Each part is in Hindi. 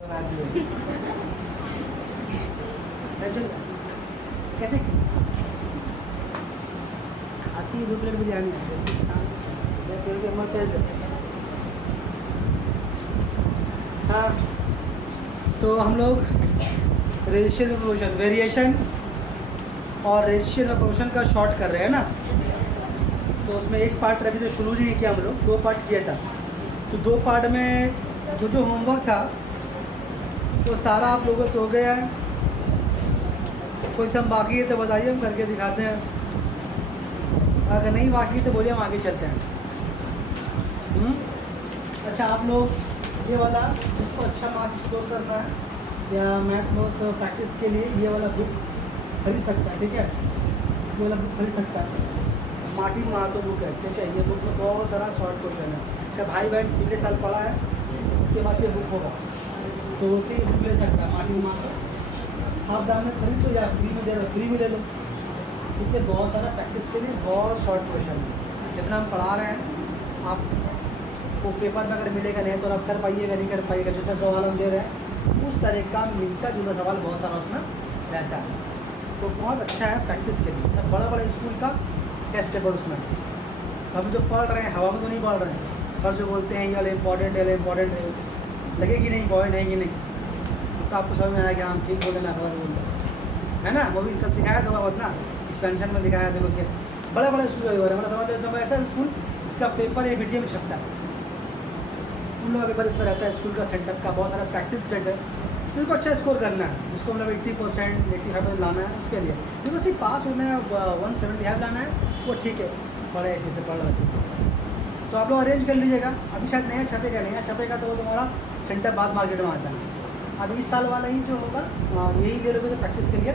कैसे आती 2 प्लेट बिरयानी हाँ। तो हम लोग रजिस्ट्रेशन प्रपोर्शन वेरिएशन और रजिस्ट्रेशन प्रपोर्शन का शॉर्ट कर रहे हैं ना। तो उसमें एक पार्ट अभी तो शुरू नहीं किया, हम लोग 2 पार्ट किया था। तो 2 पार्ट में जो होमवर्क था तो सारा आप लोगों से हो गया है। कोई सब बाकी है तो बताइए, हम करके दिखाते हैं। अगर नहीं बाकी तो बोलिए, हम आगे चलते हैं। अच्छा, आप लोग ये वाला जिसको अच्छा मार्क्स स्कोर करना है या मैथ बहुत प्रैक्टिस के लिए ये वाला बुक खरीद सकता है, ठीक है। ये वाला बुक खरीद सकता है, मार्टिन मार्तो बुक है, ठीक है। ये बुक में बहुत सारा शॉर्ट क्वेश्चन है। अच्छा, भाई बहन पिछले साल पढ़ा है, उसके बाद ये बुक होगा तो उसी बुक ले सकता है, मार्टिन मार्तो। आप दाम में खरीद लो या फ्री में दे लो, फ्री में ले लो। इससे बहुत सारा प्रैक्टिस के लिए बहुत शॉर्ट क्वेश्चन है। जितना हम पढ़ा रहे हैं आपको पेपर में अगर मिलेगा नहीं तो आप कर पाइएगा, नहीं कर पाइएगा। जैसा सवाल हम दे रहे हैं उस तरह का मिलता जुलता सवाल बहुत सारा उसमें रहता है। तो बहुत अच्छा है प्रैक्टिस के लिए। सब बड़ा बड़ा स्कूल का टेस्ट पेपर उसमें। हम जो पढ़ रहे हैं हवा में तो नहीं पढ़ रहे हैं। सर जो बोलते हैं ये इम्पॉर्टेंट है, इम्पॉर्टेंट है, लगेगी नहीं इम्पॉर्टेंट है कि नहीं, तो आपको समझ में आएगा हम ठीक बोले ना गलत बोलते है ना। वो भी कल सिखाया था बहुत ना, एक्सपेंशन में दिखाया था उसके बड़ा बड़ा स्कूल हो रहा है। मतलब समझ ऐसा स्कूल इसका पेपर ABT में छपता है, उन लोगों का पेपर इसमें रहता है स्कूल का सेंटर का। बहुत सारा प्रैक्टिस सेट है, उनको अच्छा स्कोर करना है, जिसको मतलब 80% 85% लाना है उसके लिए। क्योंकि सिर्फ पास होना है, 175 लाना है, वो ठीक है, पढ़े ऐसे से पढ़ रहे। तो आप लोग अरेंज कर लीजिएगा। अभी शायद नया छपेगा, नया छपेगा तो वो तुम्हारा सेंटर बाद मार्केट में आता है। अब इस साल वाला ही जो होगा यही ले लोगे तो प्रैक्टिस के लिए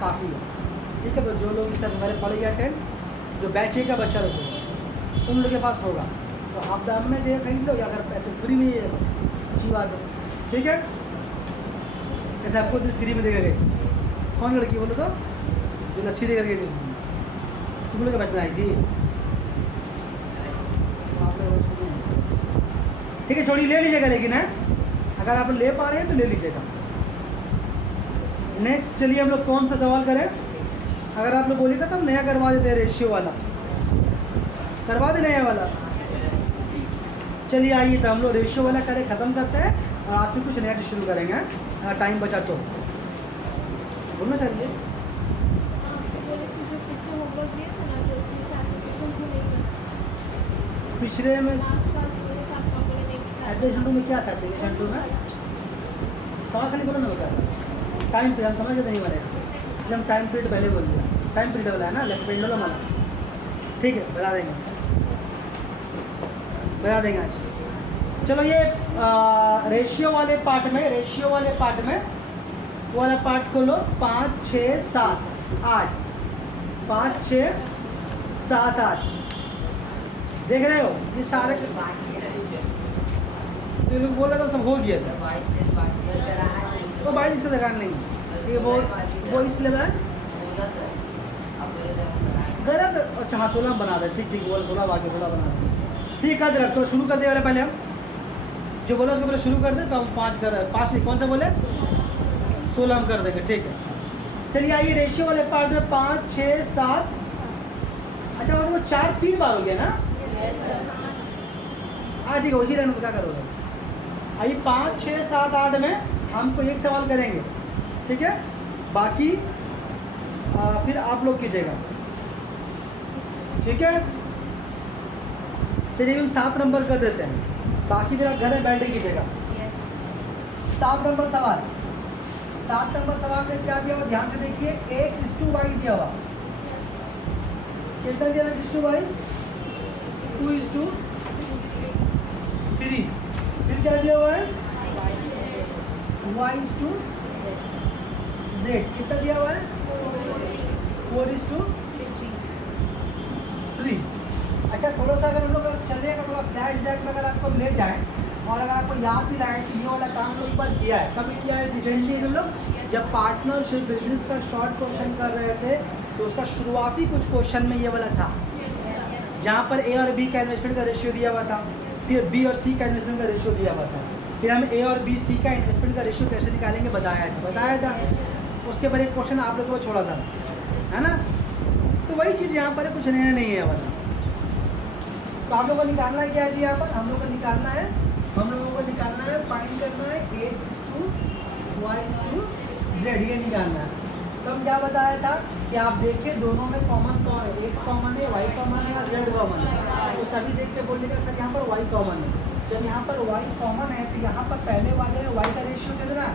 काफ़ी है, ठीक है। तो जो लोग इस तरह मेरे पढ़ गया 10 जो बैच का बच्चा लोग उन लोगों के पास होगा तो आप दाम में दे खरीद लो या अगर पैसे फ्री में ये अच्छी बात है, ठीक है। जैसे आपको फ्री में देगा गई कौन लड़की बोलो तो जो लस्सी दे करके दी तुम लोग के बैच में आई थी, ठीक है। छोड़ी ले लीजिएगा, लेकिन है अगर आप ले पा रहे हैं तो ले लीजिएगा। नेक्स्ट चलिए हम लोग कौन सा सवाल करें। अगर आप लोग बोलिएगा तो हम नया करवा देते हैं, रेशियो वाला करवा दे, नया वाला। चलिए आइए तो हम लोग रेशियो वाला करें, ख़त्म करते हैं और आप फिर कुछ नया शुरू करेंगे। टाइम बचा तो बोलना चाहिए। पिछले में एप्लीकेशन 2 में क्या था, एप्लीकेशन 2 में सवाल खाली बोलो ना होता है। टाइम पीरियड हम समझ नहीं बने, इसलिए हम टाइम पीरियड पहले बोल दिया। टाइम पीरियड वाला है ना, लेफ्ट पेंडल वाला, ठीक है। बता देंगे आज। चलो ये रेशियो वाले पार्ट में वो वाला पार्ट खोलो। 5 6 7 8 5 6 7 8 देख रहे हो ये सारे तो लोग बोल रहे तो सब हो गया था। तो 22 इसका दरकार नहीं, ये वो इसलिए गलत। अच्छा हाँ 16 बना दे, ठीक बोल 16 बाकी 16 बना दे, ठीक है। तो शुरू कर दे वाले पहले हम जो बोला उसको पहले शुरू कर दे, तो हम 5 नहीं कौन सा बोले 16 हम कर देंगे, ठीक है। चलिए आइए रेशियो वाले पार्ट में 5 6 7 अच्छा मतलब 4 3 बार हो गया ना। हाँ ठीक है, उसी रहने तो क्या करोगे। आइए 5 6 7 8 में हमको एक सवाल करेंगे, ठीक है। बाकी फिर आप लोग कीजिएगा, ठीक है। चलिए हम 7 नंबर कर देते हैं, बाकी जरा घर में बैठ कीजिएगा। 7 नंबर सवाल में क्या दिया हुआ ध्यान से देखिए। x/y दिया हुआ, कितना दिया x/y 2:3। फिर क्या दिया हुआ है y/z, कितना दिया हुआ है 4:3। अच्छा थोड़ा सा अगर हम लोग चलेगा, थोड़ा फ्लैश बैक में अगर आपको ले जाए और अगर आपको याद दिलाएं कि ये वाला काम लोग एक बार किया है, कभी किया है रिसेंटली हम लोग जब पार्टनरशिप बिजनेस का शॉर्ट क्वेश्चन कर रहे थे तो उसका शुरुआती कुछ क्वेश्चन में ये वाला था जहाँ पर A और B का इन्वेस्टमेंट का रेशियो दिया हुआ था, फिर B और C का इन्वेस्टमेंट का रेशियो दिया हुआ था। फिर हम ए और बी सी का इन्वेस्टमेंट का रेशियो कैसे निकालेंगे बताया था। उसके बाद एक क्वेश्चन आप लोगों को छोड़ा था, है ना। तो वही चीज़ यहाँ पर है, कुछ नया नहीं है वाला। तो आप लोगों को निकालना है क्या है जी, यहाँ पर हम लोगों को निकालना है, फाइंड करना है x/y/z, ये निकालना है। तो हम क्या बताया था कि आप देखिए दोनों में कॉमन कौन है, x कॉमन है, y कॉमन है या z कॉमन है। तो सभी देख के बोलिएगा सर यहाँ पर y कॉमन है। जब यहाँ पर y कॉमन है तो यहाँ पर पहले वाले में y का रेशियो कितना है,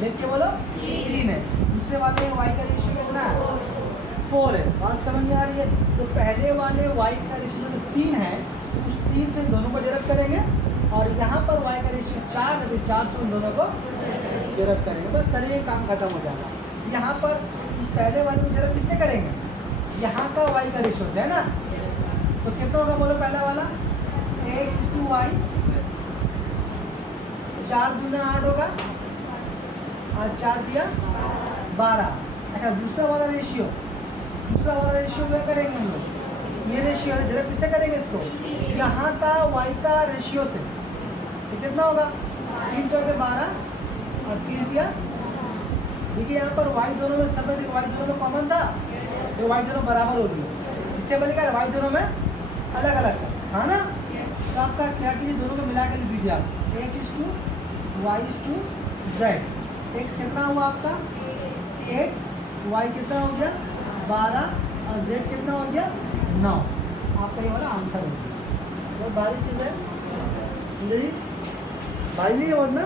देख के बोलो 3 है। दूसरे वाले में y का रेशियो कितना है, 4 है। बात समझ में आ रही है। तो पहले वाले y का रेशियो जो 3 है, तो उस 3 से दोनों को डिवाइड करेंगे, और यहाँ पर y का रेशियो 4 है, तो 4 से उन दोनों को डिवाइड करेंगे। बस करेंगे, काम खत्म हो जाएगा। यहाँ पर इस पहले वाले को डिवाइड किससे करेंगे, यहाँ का y का रेशियो है ना। तो कितना होगा बोलो, पहला वाला x/y, 4 दूना 8 होगा, और 4 दिया 12। अच्छा, दूसरा वाला रेशियो क्या करेंगे हम लोग, ये रेशियो है, जरा किससे करेंगे इसको, यहाँ का y का रेशियो से। तो कितना होगा, 3 चौके 12 और 3 दिया। देखिए यहाँ पर y दोनों में सब y दोनों में कॉमन था, तो y दोनों बराबर हो गई। इससे बोलेगा y दोनों में अलग अलग था, हाँ ना। तो आपका क्या कीजिए, दोनों को मिला के लिख दीजिए आप, x/y/z। x कितना हुआ आपका 8, y कितना हो गया 12, और z कितना हो गया 9। आपका ये वाला आंसर हो गया। बहुत भारी चीज़ है जी, भारी नहीं है बहुत ना।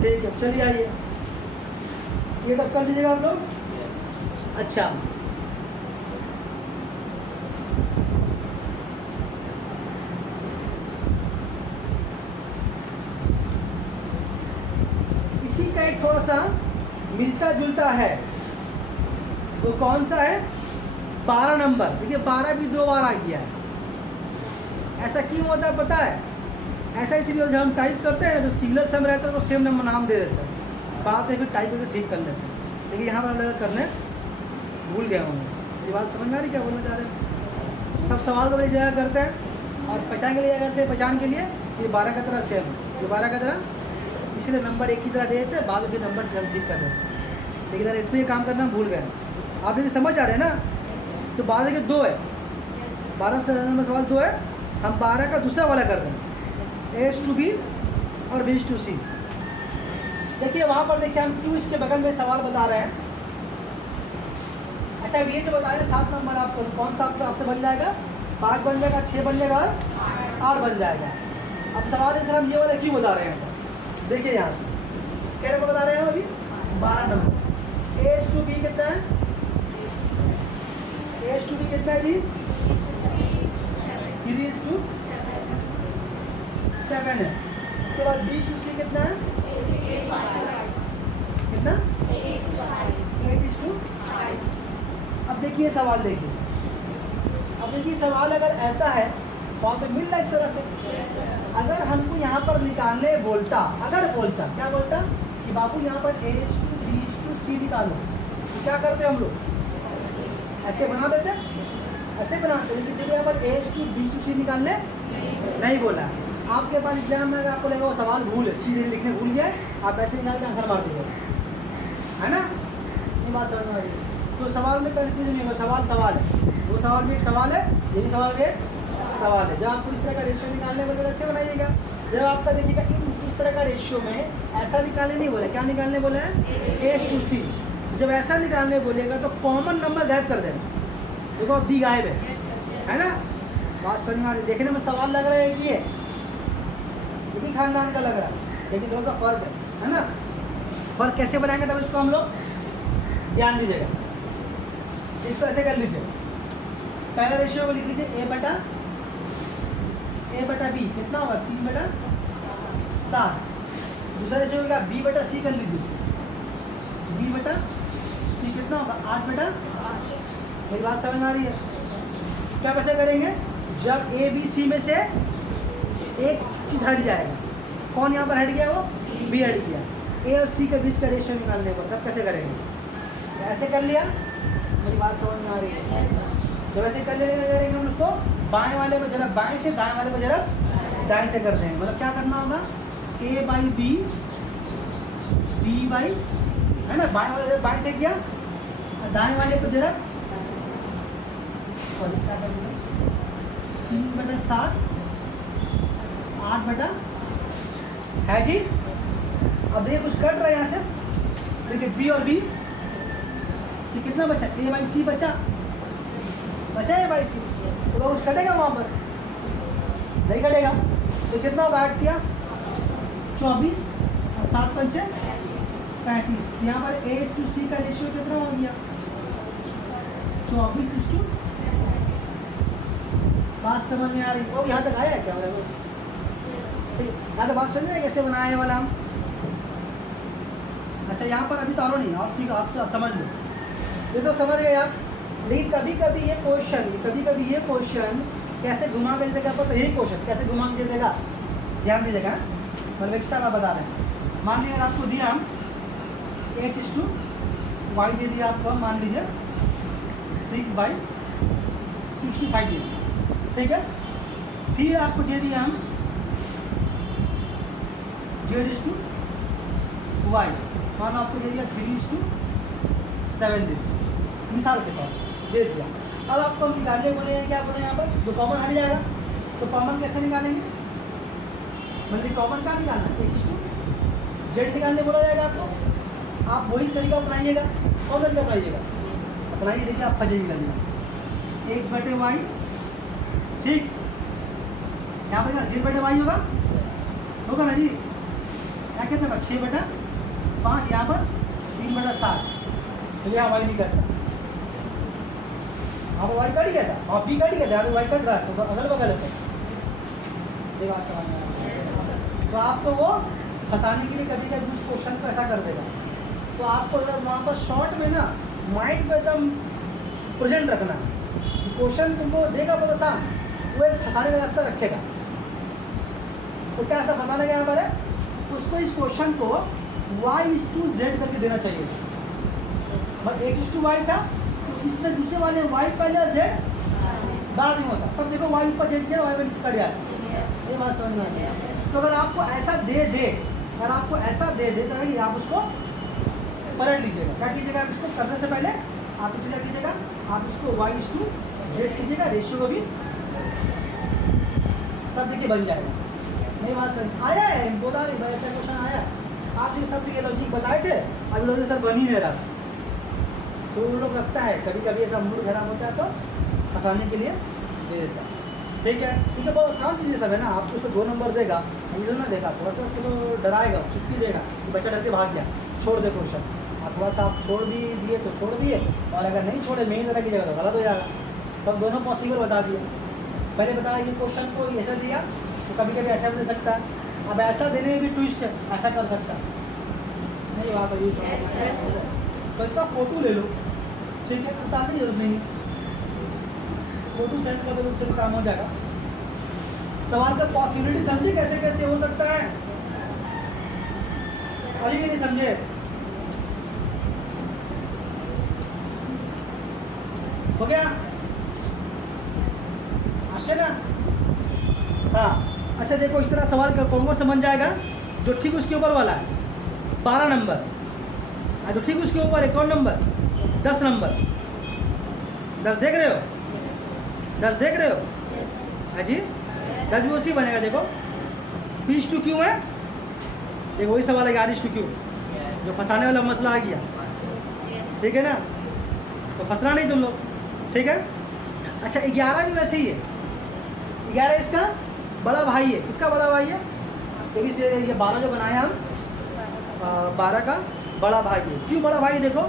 ठीक है, चलिए आइए, ये तक कर लीजिएगा आप लोग। अच्छा, इसी का एक थोड़ा सा मिलता जुलता है, वो कौन सा है, 12 नंबर। देखिए 12 भी 2 बार आ गया है। ऐसा क्यों होता है पता है, ऐसा इसलिए जब हम टाइप करते हैं तो सिंगलर सम रहता है तो सेम नंबर नाम दे देते हैं, बात है फिर टाइप करके ठीक कर लेते हैं। लेकिन यहाँ पर हम लोग करने भूल गया हूँ। ये बात समझ में आ रही क्या बोलना चाह रहे हैं। सब सवाल को बड़ी जगह करते हैं और पहचान के लिए करते हैं, पहचान के लिए ये 12 का तरह सेम है, ये 12 का तरह, इसलिए नंबर एक की तरह दे देते हैं, बाद में फिर नंबर ठीक कर देते हैं। लेकिन अगर इसमें काम करना भूल गए, आप लोग समझ आ रहे हैं ना। तो 12 के 2 है, 12 से नंबर सवाल 2 है, हम 12 का दूसरा वाला कर रहे हैं, A/B और B/C। देखिए वहाँ पर देखिए हम क्यों इसके बगल में सवाल बता रहे हैं। अच्छा, ये जो बताया 7 नंबर आपको कौन सा आपसे बन जाएगा, 5 बन जाएगा, 6 बन जाएगा और 8 बन जाएगा। अब सवाल है सर हम ये वाला क्यों बता रहे हैं, देखिए यहाँ से क्या नंबर बता रहे हैं हम अभी, 12 नंबर। A/B कितना है, A/B कितना है जी, 3:7 है। उसके बाद B/C कितना है, कितना 8:5। अब देखिए सवाल, देखिए सवाल अगर ऐसा है तो मिल रहा है इस तरह से। अगर हमको यहाँ पर निकालने बोलता, क्या बोलता कि बाबू यहाँ पर A/B/C निकालो, तो क्या करते हम लोग, ऐसे बना देते, लेकिन देखिए यहाँ पर A/B/C निकालने नहीं बोला। आपके पास एग्जाम में अगर आपको लगेगा वो सवाल भूल है, सीधे लिखने भूल गया, आप ऐसे निकाल के आंसर मार दीजिए, है ना। ये बात समझ में आ रही है। तो सवाल में कंफ्यूजन नहीं होगा, सवाल है, वो सवाल में एक सवाल है, ये भी सवाल में एक सवाल है। जब आपको इस तरह का रेशियो निकालने बोलेगा ऐसे बनाइएगा। जब आपका देखिएगा इस तरह का रेशियो में ऐसा निकालने नहीं बोले, क्या निकालने बोले हैं, A/C। जब ऐसा निकालने बोलेगा तो कॉमन नंबर गायब कर देना, देखो B गायब है ना। बात समझ में आ रही, देखने में सवाल लग रहा है कि ये लेकिन खानदान का लग रहा है, लेकिन दोनों का फर्क है ना। फर्क कैसे बनाएंगे तब इसको हम लोग ध्यान दीजिएगा। इसको ऐसे कर लीजिए, पहला रेशियो को लिख लीजिए A/B कितना होगा, 3/7। दूसरा रेशियो होगा B/C कर लीजिए, B/C कितना होगा 8/5। मेरी बात समझ में आ रही है। क्या कैसे करेंगे, जब A/B/C में से एक चीज़ हट जाएगा, कौन यहाँ पर हट गया, वो B हट गया, A और C के बीच का रेशियो निकालने को, तब कैसे करेंगे, ऐसे कर लिया। मेरी बात समझ में आ रही है। जब ऐसे कर लेने करेंगे हम उसको, बाएं वाले को जरा बाएं से, दाएं वाले को जरा दाएं से कर देंगे, मतलब क्या करना होगा, ए बाई बी, बी बाई, है ना, बाएं वाले बाएं से किया, और दाएं वाले को जरा सॉरी क्या कर दूंगा, 3/7 8 है जी। अब देखिए कुछ कट रहा है यहाँ से, देखिए बी और बी, ये कितना बचा, ए बाई सी बचा ए बाई सी, तो कुछ कटेगा वहाँ पर, नहीं कटेगा, तो कितना होगा, 8 किया 24 और 7 पंचे 35, यहाँ पर A/C का रेशियो कितना हो गया, 24:, बात समझ में आ रही, वो यहाँ तक आया है क्या मेरे को, यहाँ तो बात समझ है कैसे बनाया है वाला हम। अच्छा यहाँ पर अभी तो आरो नहीं, आप सीखो, आप समझ लो, ये तो समझ गए आप। लेकिन कभी कभी ये क्वेश्चन कैसे घुमा के देगा, पता यही क्वेश्चन कैसे घुमा के देगा, ध्यान दीजिएगा, मतलब एक्स्ट्रा मैं बता रहे हैं। मान लीजिए आपको दिया हम H/Y दे दिया आपको, मान लीजिए 6/65 दे दिया, ठीक है। फिर आपको दे दिया हम Z/Y, मान लो आपको दे दिया 3:7 दे दिया, मिसाल के तौर दे दिया। अब आपको हम निकालने बोले हैं, क्या बोले यहाँ पर, जो कॉमन हट जाएगा, तो कॉमन कैसे निकालेंगे, मतलब कॉमन क्या निकालना, H/Z निकालने बोला जाएगा आपको, आप वही तरीका अपनाइएगा, कौन तरीका अपनाइएगा, अपनाइए, देखिए आप फंसेगा X/Y, ठीक, यहाँ पर Z/Y होगा ना जी, यहाँ कितना होगा 6/5, यहाँ पर 3/7, तो यहाँ Y नहीं करता, यहाँ पर Y कट गया था, और B कट गया था, यहाँ Y कट रहा है, तो अगल बगल है, ये बात समझ में आ रही है। तो आपको वो फंसाने के लिए कभी कभी उस क्वेश्चन को ऐसा कर देगा, तो आपको अगर वहाँ पर शॉर्ट में ना माइंड को एकदम प्रेजेंट रखना है, क्वेश्चन तुमको देगा बहुत आसान, वो एक फंसाने का रास्ता रखेगा, तो क्या ऐसा फंसाने का यहाँ पर है, उसको इस क्वेश्चन को Y/Z करके देना चाहिए, मतलब X/Y था, तो इसमें दूसरे वाले Y पहले Z बाद में होता, तब देखो Y ऊपर Z Y पर नीचे कट जाता, ये बात समझ में आ गई। तो अगर आपको ऐसा दे तो आप उसको पलट लीजिएगा, क्या कीजिएगा, आप इसको करने से पहले आप इसको क्या कीजिएगा, आप इसको Y/Z कीजिएगा, रेशियो को भी, तब देखिए बन जाएगा। नहीं बात समझ आया है, बोला नहीं भाई, ऐसा क्वेश्चन आया, आप ये सब चीज़ें लॉजिक बताए थे, अभी लोगों ने सर बन ही नहीं रहा, तो उन लोग रखता है कभी कभी ऐसा मूड खराब होता है, तो फंसाने के लिए दे देता है, ठीक है, क्योंकि बहुत आसान चीज़ें सब है ना, आपको उस पर 2 नंबर देगा, ये ना देगा, थोड़ा सा आपको तो डराएगा, छुट्टी देगा कि बच्चा डर के भाग गया, छोड़ दे क्वेश्चन, और थोड़ा सा आप छोड़ भी दिए तो छोड़ दिए, और अगर नहीं छोड़े मेन तरह की जगह तो गलत हो जाएगा, तो हम दोनों पॉसिबल बता दिए, पहले बताया ये क्वेश्चन को ऐसा दिया, तो कभी कभी ऐसा भी दे सकता है, अब ऐसा देने में भी ट्विस्ट है, ऐसा कर सकता है, नहीं बात है, तो इसका फोटो ले लो, ठीक है, उतारने की जरूरत नहीं, फोटो सेंड कर दो, उससे भी काम हो जाएगा। सवाल का पॉसिबिलिटी समझे कैसे कैसे हो सकता है, अभी भी नहीं समझे, हो गया आशे ना, हाँ। अच्छा देखो, इस तरह सवाल कौन कौन समझ जाएगा, जो ठीक उसके ऊपर वाला है 12 नंबर, और जो ठीक उसके ऊपर है कौन नंबर 10 नंबर, 10 देख रहे हो, 10 देख रहे हो, हाँ जी, 10 भी उसी बनेगा, देखो P/Q है, देखो वही सवाल है R/Q, जो फंसाने वाला मसला आ गया, ठीक है ना, तो फंसना नहीं तुम लोग, ठीक है। अच्छा 11 भी वैसे ही है, 11 इसका बड़ा भाई है, इसका बड़ा भाई है, तो भी ये 12 जो बनाया हम 12 का बड़ा भाई है, क्यों बड़ा भाई, देखो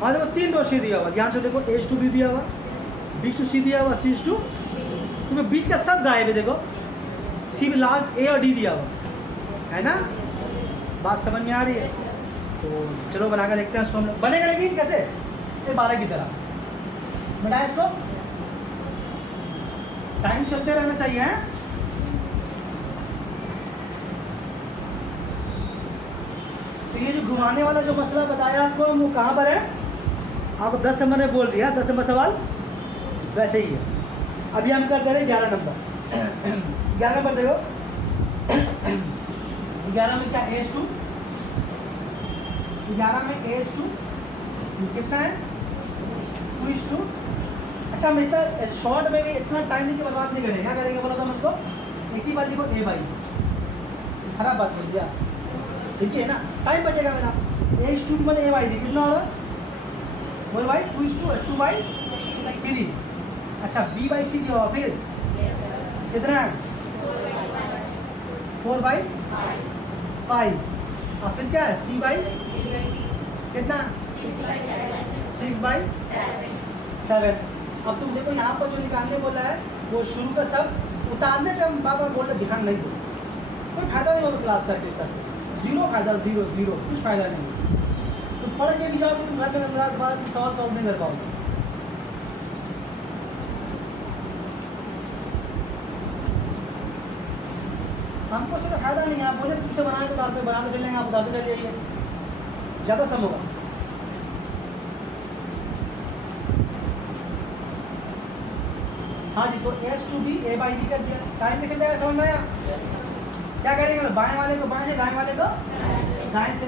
वहाँ देखो 3 रोशनी दिया हुआ, ध्यान से देखो H/B दिया हुआ, B/C दिया हुआ, C/2, क्योंकि बीच का सब गायब है, देखो C में लास्ट A और D दिया हुआ है ना, बात समझ में आ रही है, तो चलो बना कर देखते हैं इसको, हम बनेगा लेकिन कैसे, ये 12 की तरह बनाया, इसको टाइम चलते रहना चाहिए, है तो ये जो घुमाने वाला जो मसला बताया आपको, वो कहाँ पर है, आपको 10 नंबर में बोल दिया, 10 नंबर सवाल वैसे ही है। अभी हम कर दे रहे 11 नंबर 11 नंबर देखो, 11 में क्या AH2, 11 में AH2 कितना है 2:2। अच्छा हम इतना शॉर्ट में भी इतना टाइम नहीं बर्बाद नहीं करेंगे, क्या करेंगे बोला था मुझको, एक ही बात लिखो A बाई, खराब बात बोल दिया, ठीक है ना, टाइम बचेगा मेरा। AH2 मैंने A बाई कितना होगा बोल भाई 2:2/3। अच्छा B बाई सी दिया फिर कितना है 4/5 और फिर क्या है C बाई कितना 6/7। अब तुम देखो यहाँ पर जो निकालने बोला है वो शुरू का सब उतारने पे हम बार बार बोल रहे ध्यान नहीं दो, कोई फायदा नहीं होगा क्लास करके, इस तरह से जीरो फायदा, जीरो कुछ फायदा नहीं। तुम पढ़ के भी जाओगे तुम घर में दोबारा सवाल सॉल्व नहीं कर पाओगे। हमको उसका फायदा नहीं है, आप बोले तुमसे बनाए तो बनाते चल जाएंगे, आप बताते चल जाइए, ज़्यादा सम होगा। हाँ जी, तो S2B A/B कर दिया, टाइम कैसे जाएगा समझ में आया? क्या करेंगे बाएं वाले को बाएं से, दाएं वाले को दाएं से,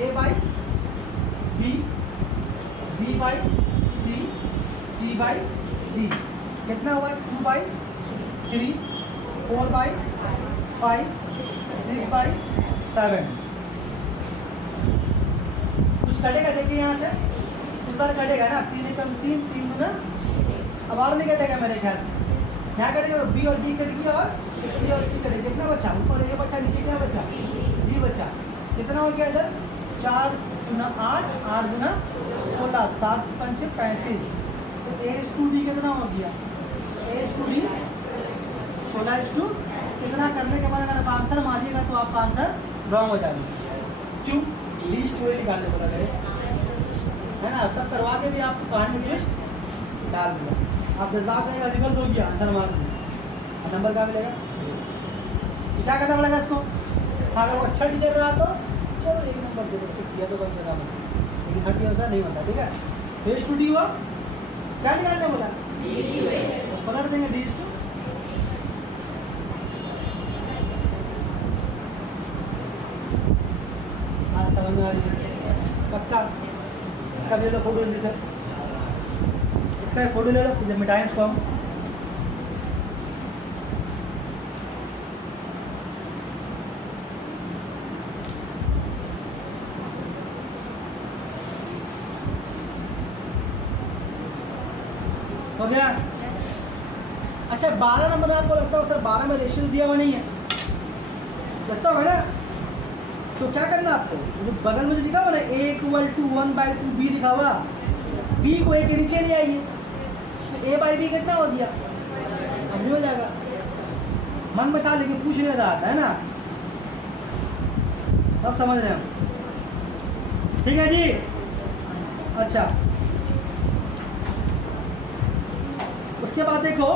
A/B, B/C, C/D कितना हुआ 2/3, 4/5, 6/7। कुछ कटेगा देखिए यहाँ से, इस बार कटेगा ना, 3 कम 3, 3 गुना, अब और नहीं कटेगा मेरे ख्याल से, यहाँ कटेगा तो B और D कट गया और C और C कटेगा, कितना बचा ऊपर A बचा, नीचे क्या बचा D बचा, कितना हो गया इधर 4 गुना 8, 8 गुना 16, 7 5 35, तो AH2D कितना हो गया AH2D 16:2। इतना करने के बाद अगर आप आंसर मारिएगा तो आपका आंसर रॉन्ग हो जाएगा, क्यों लीस्ट वही निकालने बोला करे है ना, सब करवा के भी आपको कहानी में लिस्ट डाल दिया, आप जज्बात में रिवर्स हो गया, आंसर मार दिया, नंबर क्या मिलेगा, क्या करना पड़ेगा इसको, अगर वो अच्छा टीचर रहा तो चलो 1 नंबर दे दो, किया तो कम से कम, लेकिन हट ऐसा नहीं बनता, ठीक है। AH2D हुआ, क्या निकालने बोला तो पलट देंगे D2। आज समझ में आ रही है पक्का, इसका ले लो फोटो जल्दी सर, इसका फोटो ले लो, जब मिटाएं इसको हम। हो गया। अच्छा 12 नंबर आपको लगता है सर 12 में रेशियो दिया हुआ नहीं है, लगता होगा ना, तो क्या करना आपको, जो बगल में जो लिखा हुआ ना A = 1/2B लिखा हुआ, B को A के नीचे ले आइए, A/B कितना हो गया, अब नहीं हो जाएगा, मन में था लेकिन पूछ नहीं रहा था, है ना, सब समझ रहे हैं हम, ठीक है जी। अच्छा उसके बाद देखो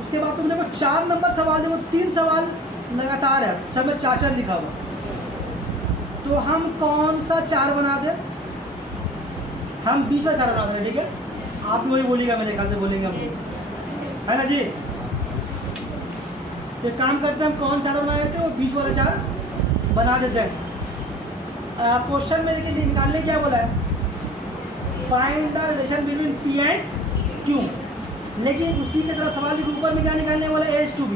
उसके बाद तुम देखो 4 नंबर सवाल, देखो 3 सवाल लगातार है, सब में 4 लिखा हुआ, तो हम कौन सा 4 बना दे, हम 20 में 4 बना देंगे, ठीक है, आप वही बोलिएगा, मेरे ख्याल से बोलेंगे हम, है ना जी। तो काम करते हैं, हम कौन 4 बना देते हैं, वो 20 वाला 4 बना देते हैं। क्वेश्चन में देखिए निकालने क्या बोला है, find the relation between P and Q, लेकिन उसी के तरह सवाल के ऊपर में क्या निकालने बोला है AH2B,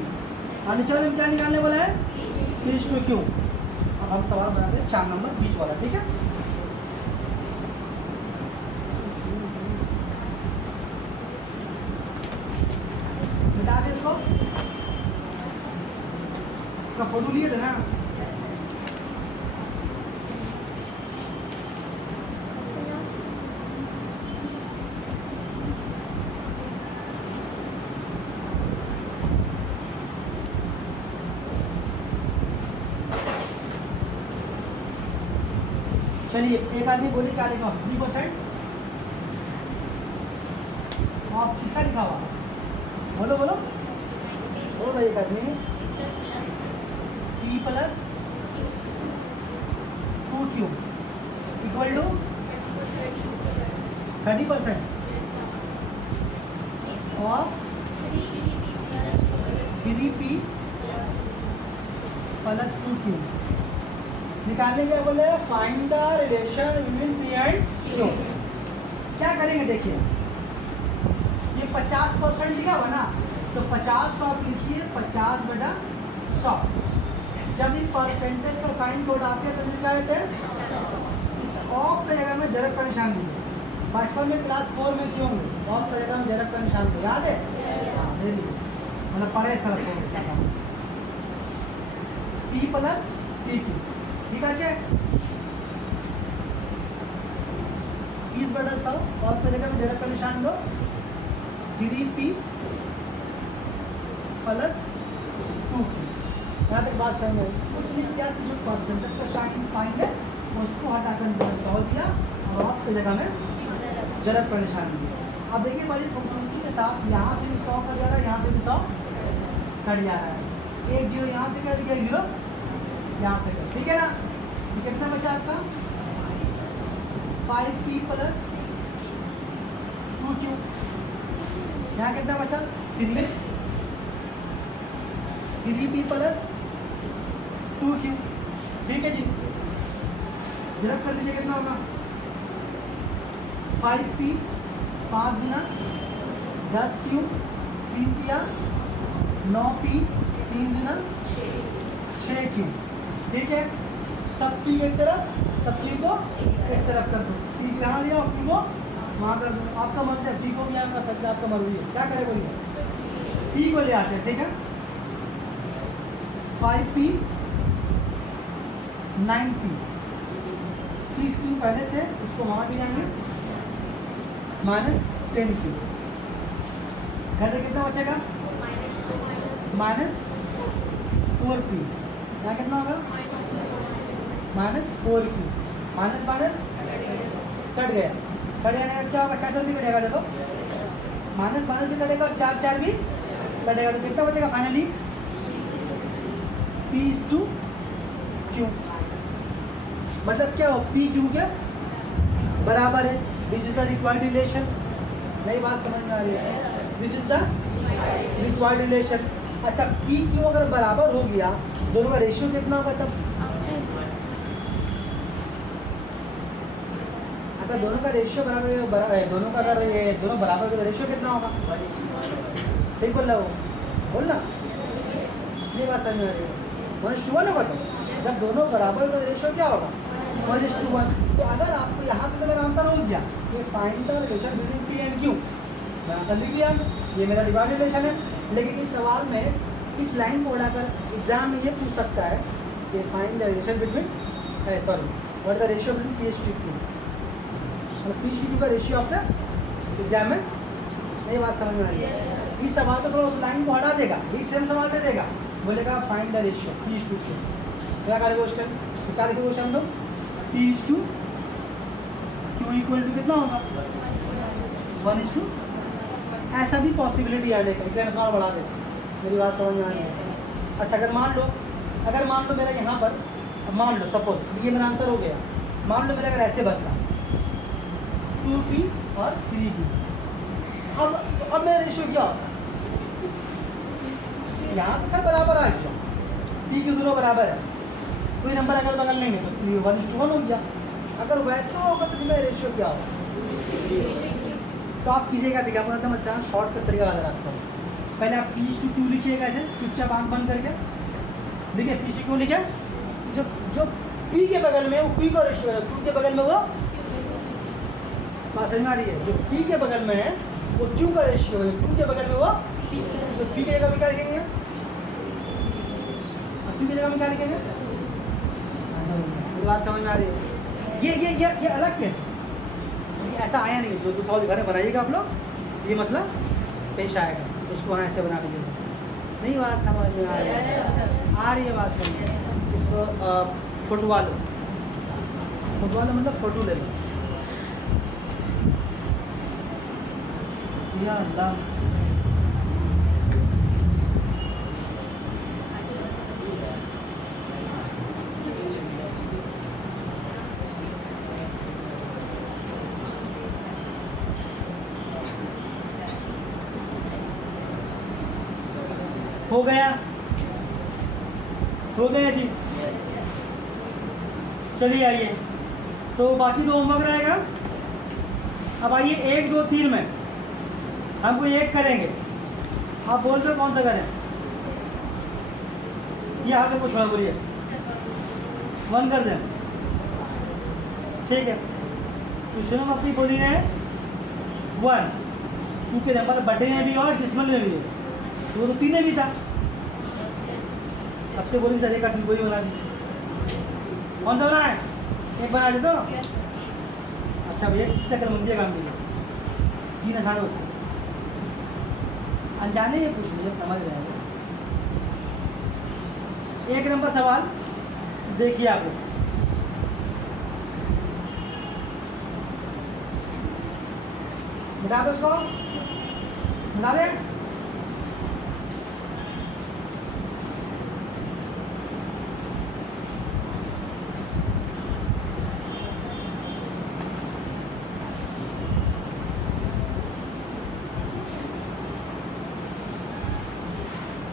और नीचे में क्या निकालने बोला है P/Q। अब हम सवाल बनाते हैं 4 नंबर बीच वाला, ठीक है। मिटा दे इसको, इसका फोटो लिए थे ना, चलिए एक आदमी बोली क्या लिखा 3% ऑफ किसका लिखा हुआ, बोलो बोलो ओ भाई, एक आदमी P + 2Q = 30%, of 3p plus 2q निकालने क्या बोले, find the relation between p and q। क्या करेंगे देखिए, ये 50% लिखा हुआ ना, तो 50 को आप लिखिए 50/100। जब ये परसेंटेज का साइन को उड़ाते हैं तो क्या कहते हैं, इस ऑफ की जगह में जरब का निशान दिए। बचपन में क्लास 4 में क्यों हुए, ऑफ की जगह में जरब का निशान दिए, याद है? वेरी गुड, मतलब पढ़े सर p प्लस tq, ঠিক আছে? 30/100 और की जगह में जरब का निशान दो, 3p प्लस 2q। यहाँ तक बात समझ में, कुछ नहीं किया, सिर्फ जो परसेंटेज का साइन है उसको हटाकर 100 दिया और ऑफ की जगह में जरब का निशान दिया। अब देखिए बड़ी खूबसूरती के साथ यहाँ से भी 100 कट जा रहा है, यहाँ से भी 100 कट जा रहा है, एक 0 यहाँ से कट गया, 0 यहाँ से कट, ठीक है ना? कितना बचा आपका, 5p प्लस 2q। यहाँ कितना बचा, 3p प्लस 2q, ठीक है जी। जरब कर दीजिए, कितना होगा, 5p 5 गुना 10q, 3 किया 9p, 3 गुना 6q, ठीक है? सब p एक तरफ, सब q को एक तरफ कर दो, p यहाँ लिया और q को वहाँ कर दो। आपका मर्जी है, p को भी यहाँ कर सकते हैं, आपका मर्जी है, क्या करे बोलिए, p को ले आते हैं, ठीक है? 5p 9p, 6q पहले से उसको वहाँ ले जाएंगे, माइनस 10q, घटे कितना बचेगा, माइनस 4p, यहाँ कितना होगा, minus 4q, minus minus cut गया, कट जाने का क्या होगा, 4 भी कटेगा, देखो माइनस माइनस भी कटेगा और 4 भी कटेगा, तो कितना बचेगा फाइनली, p/q। मतलब क्या हो, p q के बराबर है। This is the required relation. नई बात समझ में आ रही है, this is the required relation. अच्छा, p q अगर बराबर हो गया, दोनों का रेशियो कितना होगा तब, अगर दोनों का रेशियो बराबर है, दोनों का अगर ये दोनों बराबर तो रेशियो कितना होगा, ठीक बोल रहा हो, बोलना, ये बात समझ में आ रही है, 1:1 होगा। तो जब दोनों बराबर का रेशियो क्या होगा, 1:1। तो अगर आपको यहाँ से तो मेरा आंसर हो गया, ये find the relation between p and q, मैं आंसर लिख दिया, ये मेरा डिवाइड रिलेशन है। लेकिन इस सवाल में इस लाइन को उड़ाकर एग्जाम में ये पूछ सकता है कि find the relation between, sorry what the ratio between p/q, मतलब p/q का रेशियो आपसे एग्जाम में, ये बात समझ में आ रही है? इस सवाल को थोड़ा उस लाइन को हटा देगा, ये सेम सवाल दे देगा, बोलेगा फाइंड द रेशियो p/q। क्या करेगा क्वेश्चन, क्या लिखेगा क्वेश्चन, तो p/q इक्वल टू कितना होगा, 1:, ऐसा भी पॉसिबिलिटी आने का, इसलिए सवाल बढ़ा दे। मेरी बात समझ में आ रही है? अच्छा, अगर मान लो मेरा यहाँ पर, मान लो सपोज ये मेरा आंसर हो गया, मान लो मेरा अगर ऐसे बचता 2p और 3p, अब मेरा रेशियो क्या होगा, यहाँ तो खैर बराबर आ गया, p की दोनों बराबर है, कोई नंबर अगर बगल लेंगे तो 1:1 हो गया। अगर वैसे होगा तो मेरा रेशियो क्या होगा, तो आप कीजिएगा, देखिए आपको एकदम अच्छा शॉर्टकट तरीका बता रहा हूँ। पहले आप p/q लिखिएगा ऐसे, चुपचाप आंख बंद करके, देखिए p/q लिखे, जो p के बगल में वो q का रेशियो है, q के बगल में वो, बात समझ में आ रही है, जो p के बगल में है वो q का रेशियो है, q के बगल में वो तो p की जगह में क्या लिखेंगे, q की जगह में क्या लिखेंगे, बात समझ में आ रही है? ये अलग केस, ऐसा आया नहीं, जो दूसरा घर में बनाइएगा आप लोग, ये मसला पेश आएगा, उसको वहाँ ऐसे बना लीजिएगा। नहीं बात समझ में आ रही है? आ रही है बात समझ में? इसको फोटोवा लो, मतलब फोटो ले लो। या अल्लाह, हो गया, हो गया जी। चलिए आइए, तो बाकी दो होमवर्क रहेगा। अब आइए 1, 2, 3 में हम कोई एक करेंगे, आप बोल दो कौन सा करें। ये आपने को छोड़ा, बोलिए 1 कर दें, ठीक है। तो शुरू में अपनी बोली है 1, क्योंकि नंबर बटे में भी और डिसमल में भी है, तो 3 में भी था। अब तो बोली सही का वही बना दी। कौन सा बना है, एक बना दे तो अच्छा भैया, इस चक्कर में काम कीजिए, 3 आसान उससे अनजाने में पूछ लीजिए, समझ रहे हैं। 1 नंबर सवाल देखिए आप, मिटा दो उसको, मिटा दे।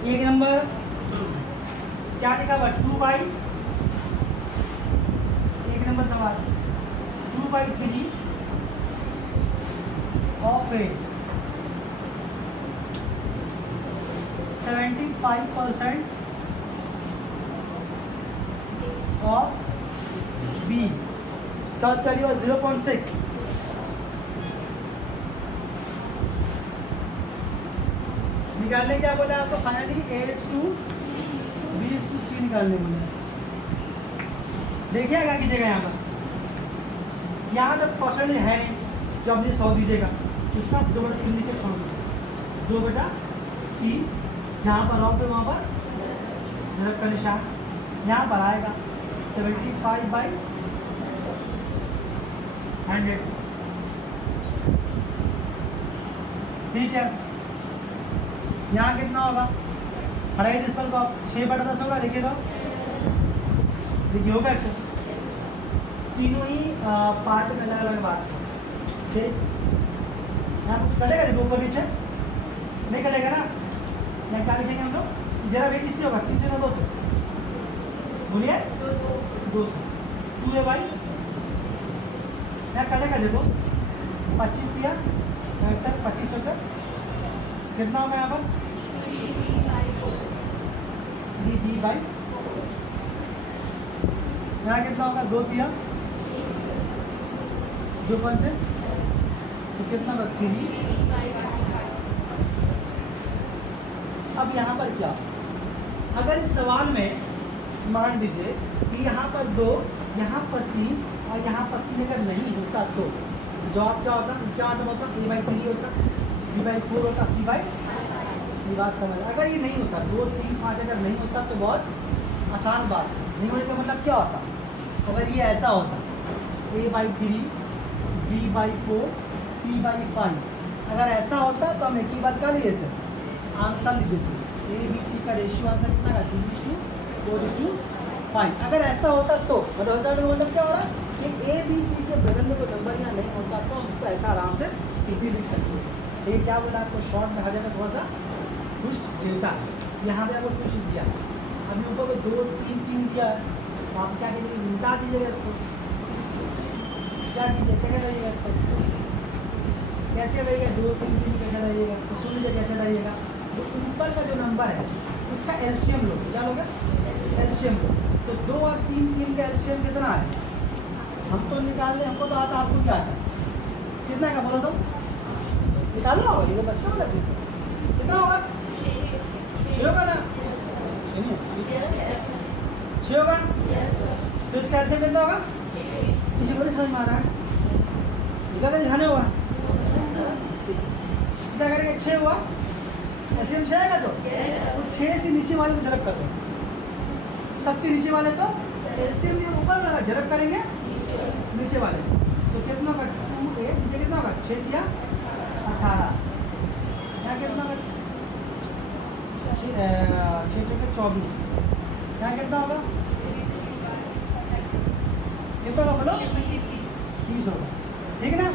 एक नंबर क्या लिखा हुआ, 2/, 1 नंबर सवाल 2/3 ऑफ ए 75% ऑफ बी का चलिए 0.6। निकालने क्या बोला आपको, फाइनली A/B/C निकालने बोला। देखिए क्या कीजिएगा यहाँ पर, यहाँ जब परसेंटेज है नहीं, जब ये 100 दीजिएगा उसका 2/3 लिख के छोड़ दो, 2/3 जहाँ पर ऑफ है वहाँ पर झड़प का निशान, यहाँ पर आएगा 75/100, ठीक है। यहाँ कितना होगा, 2.5 का 6/10 होगा, देखिए तो देखिए होगा ऐसे, तीनों ही पार्ट में अलग अलग बात है, ठीक। यहाँ कुछ कटेगा नहीं, 2 को नीचे नहीं कटेगा ना, यहाँ क्या लिखेंगे हम लोग, जरा वेट इससे होगा 3 से ना 2 से, बोलिए 2 से, 2 है भाई, यहाँ कटेगा देखो 25 दिया, 25 चौकर कितना होगा यहाँ पर 3D/4, यहाँ कितना होगा 2 दिया, 2 5 तो कितना होगा 3। अब यहाँ पर क्या, अगर इस सवाल में मान लीजिए कि यहाँ पर 2, यहाँ पर 3 और यहाँ पर 3 अगर नहीं होता तो जवाब क्या होता, क्या आदम होता, A/3 होता, B/4 होता, C/, ये बात समझ। अगर ये नहीं होता 2, 3, 5 अगर नहीं होता तो बहुत आसान बात, नहीं होने का मतलब क्या होता, अगर ये ऐसा होता A/3, B/4, C/5, अगर ऐसा होता तो हम एक ही बात कर लिए थे, आंसर लिख देते, A/B/C का रेशियो आंसर कितना का 3:4:5। अगर ऐसा होता तो मतलब क्या हो रहा है कि A/B/C के बगल में कोई नंबर यहाँ नहीं होता तो हम उसको ऐसा आराम से इजी लिख सकते हैं। ये क्या बोला आपको, शॉर्ट में हर जगह थोड़ा सा ट्विस्ट देता है, यहाँ पे आपको ट्विस्ट दिया, अभी ऊपर को 2, 3, 3 दिया है, तो आप क्या कीजिएगा, मिटा दीजिएगा इसको, क्या कीजिए, कैसे रहिएगा इसको, कैसे रहेगा 2, 3, 3 कैसे रहिएगा, तो सुन लीजिए कैसे रहिएगा। तो ऊपर का जो नंबर है उसका एलसीएम लो, क्या लोगे एलसीएम लो, तो 2 और 3, 3 का एलसीएम कितना है, हम तो निकाल लें, हमको तो आता, आपको क्या आता, कितना का बोलो तो निकालना होगा, ये तो बच्चा वाला चीज है, कितना होगा 6 होगा ना, 6 होगा, तो इसका एलसीएम कितना होगा, किसी को नहीं समझ में आ रहा है, निकाल दिखाने होगा, क्या करेंगे 6 हुआ, एलसीएम 6 आएगा तो 6 से नीचे वाले को झड़प कर दो, सबके नीचे वाले को एलसीएम जो ऊपर लगा झड़प करेंगे नीचे वाले, तो कितना होगा 2, 8 नीचे कितना होगा 6 दिया 18, यहाँ कितना होगा 6 चौके 24, यहाँ कितना होगा कितना होगा बोलो 30 होगा, ठीक है ना।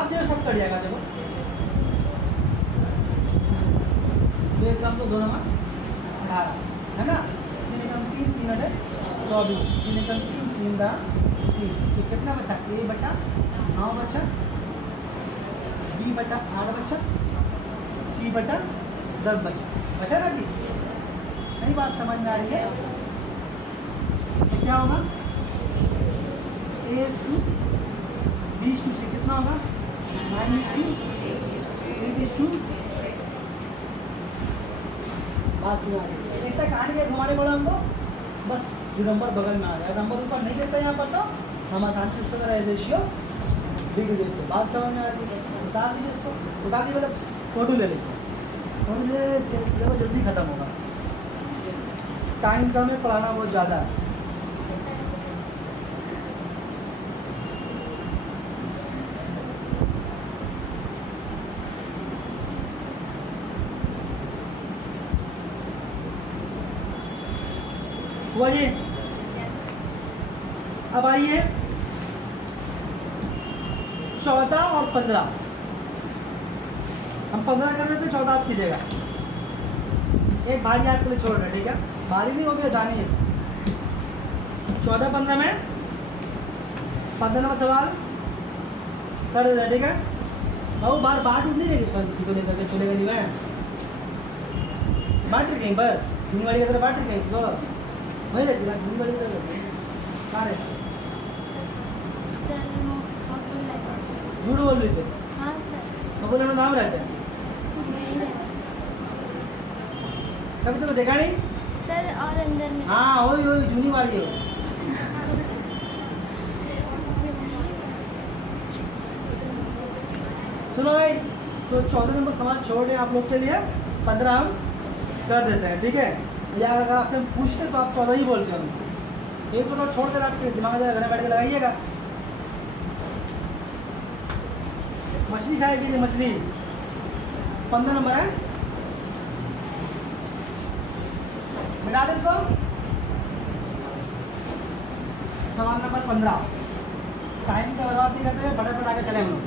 अब जो सब कट जाएगा, देखो एक काम तो 2 नंबर 18 है ना। 3 एकम 3 3 अटे 24, 3 एकम 3 3 दा 30। तो कितना बचा? A बटा 9 बचा, B बटा 8 बचा, C बटा 10 बचा ना जी। नहीं बात समझ में आ रही है? तो क्या होगा? A टू B टू से कितना होगा? -2 8 टू बात समझ आ रही है। इतना काट के घुमाने पड़ा हमको, बस जो नंबर बगल में आ गया। नंबर ऊपर नहीं देता यहाँ पर तो हम आसानी से उसका रेशियो लिख देते। बात समझ में आ रही है? उतार लीजिए इसको, उतार लीजिए, मतलब फोटो ले लीजिए। फोटो ले जल्दी खत्म होगा, टाइम कम है, पढ़ाना बहुत ज़्यादा है। वही अब आइए 14 और 15। हम 15 कर रहे थे, 14 आप कीजिएगा। एक भारी आपके लिए छोड़ रहे, ठीक है? भारी नहीं होगी, आसानी है। 14 15 में 15 नंबर सवाल कर देता, ठीक है? बाबू बार बांट उठ नहीं रहेगी किसी को लेकर के चलेगा नहीं मैं बांट रही कहीं पर झूमवाड़ी की तरह बांट रही कहीं इसको वही रहती ना झूमवाड़ी की तरह कहाँ रहती झूठ बोल रही थे बबूल में नाम रहते हैं कभी तो देखा नहीं सर और अंदर में हाँ वही वही झूनी वाली है सुनो भाई तो 14 नंबर सवाल छोड़ रहे आप लोग के लिए 15 हम कर देते हैं ठीक है या अगर आपसे हम पूछते तो आप 14 ही बोलते हो एक तो छोड़ देना आपके दिमाग में घर में बैठ के लगाइएगा मछली खाएगी मछली 15 नंबर है मिटा दे इसको सवाल नंबर 15 टाइम का बर्बाद नहीं करते फटाफट आगे चले हम लोग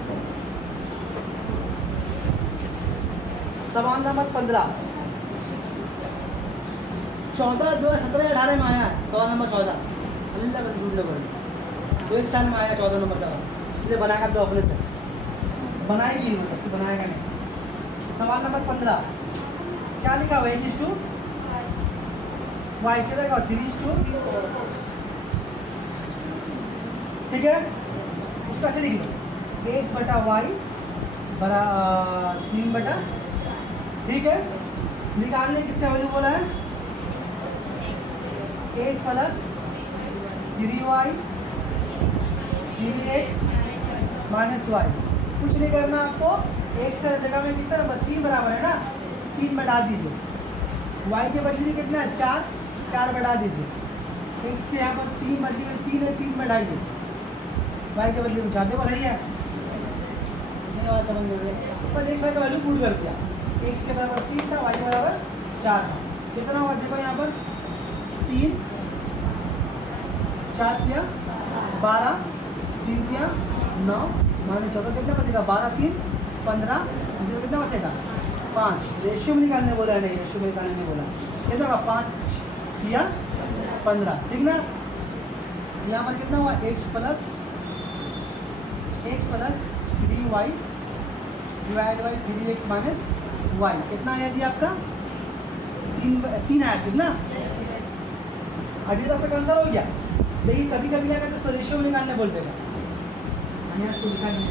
सवाल नंबर 15 14 2017 18 में आया है सवाल नंबर 14 अल्लाह का झूठ न बोले 1 साल में आया 14 नंबर सवाल इसलिए बनाएगा तो अपने से बनाएगी नहीं मतलब बनाएगा नहीं सवाल नंबर 15 क्या लिखा हुआ h टू y किधर का 3 टू ठीक है उसका से लिख लो x बटा y बड़ा 3 बटा ठीक है निकालने किसका वैल्यू बोला है x plus 3y 3x minus y कुछ नहीं करना आपको x का जगह में कितना नंबर 3 बराबर है ना 3 बढ़ा दीजिए y के बदले में कितना है 4 4 बढ़ा दीजिए x के यहाँ पर 3 बदले में 3 है 3 बढ़ाइए y के बदले में 4 देखो सही है नहीं बात समझ में बस x y का वैल्यू पुट कर दिया x के बराबर 3 था y के बराबर 4 था कितना होगा देखो यहाँ पर 3 4 किया 12 3 किया 9 माने 14 कितना बचेगा 12 3 15 इसमें कितना बचेगा 5 रेशियो में निकालने बोला नहीं रेशियो में निकालने नहीं बोला कितना होगा 5 किया 15 ठीक ना यहाँ पर कितना हुआ x plus 3y divide by 3x minus y कितना आया जी आपका 3 आया सिर्फ ना अभी तो आपका कैंसर हो गया लेकिन कभी कभी क्या करते इसको रेशियो में निकालने बोलते हैं मैंने इसको लिखा नहीं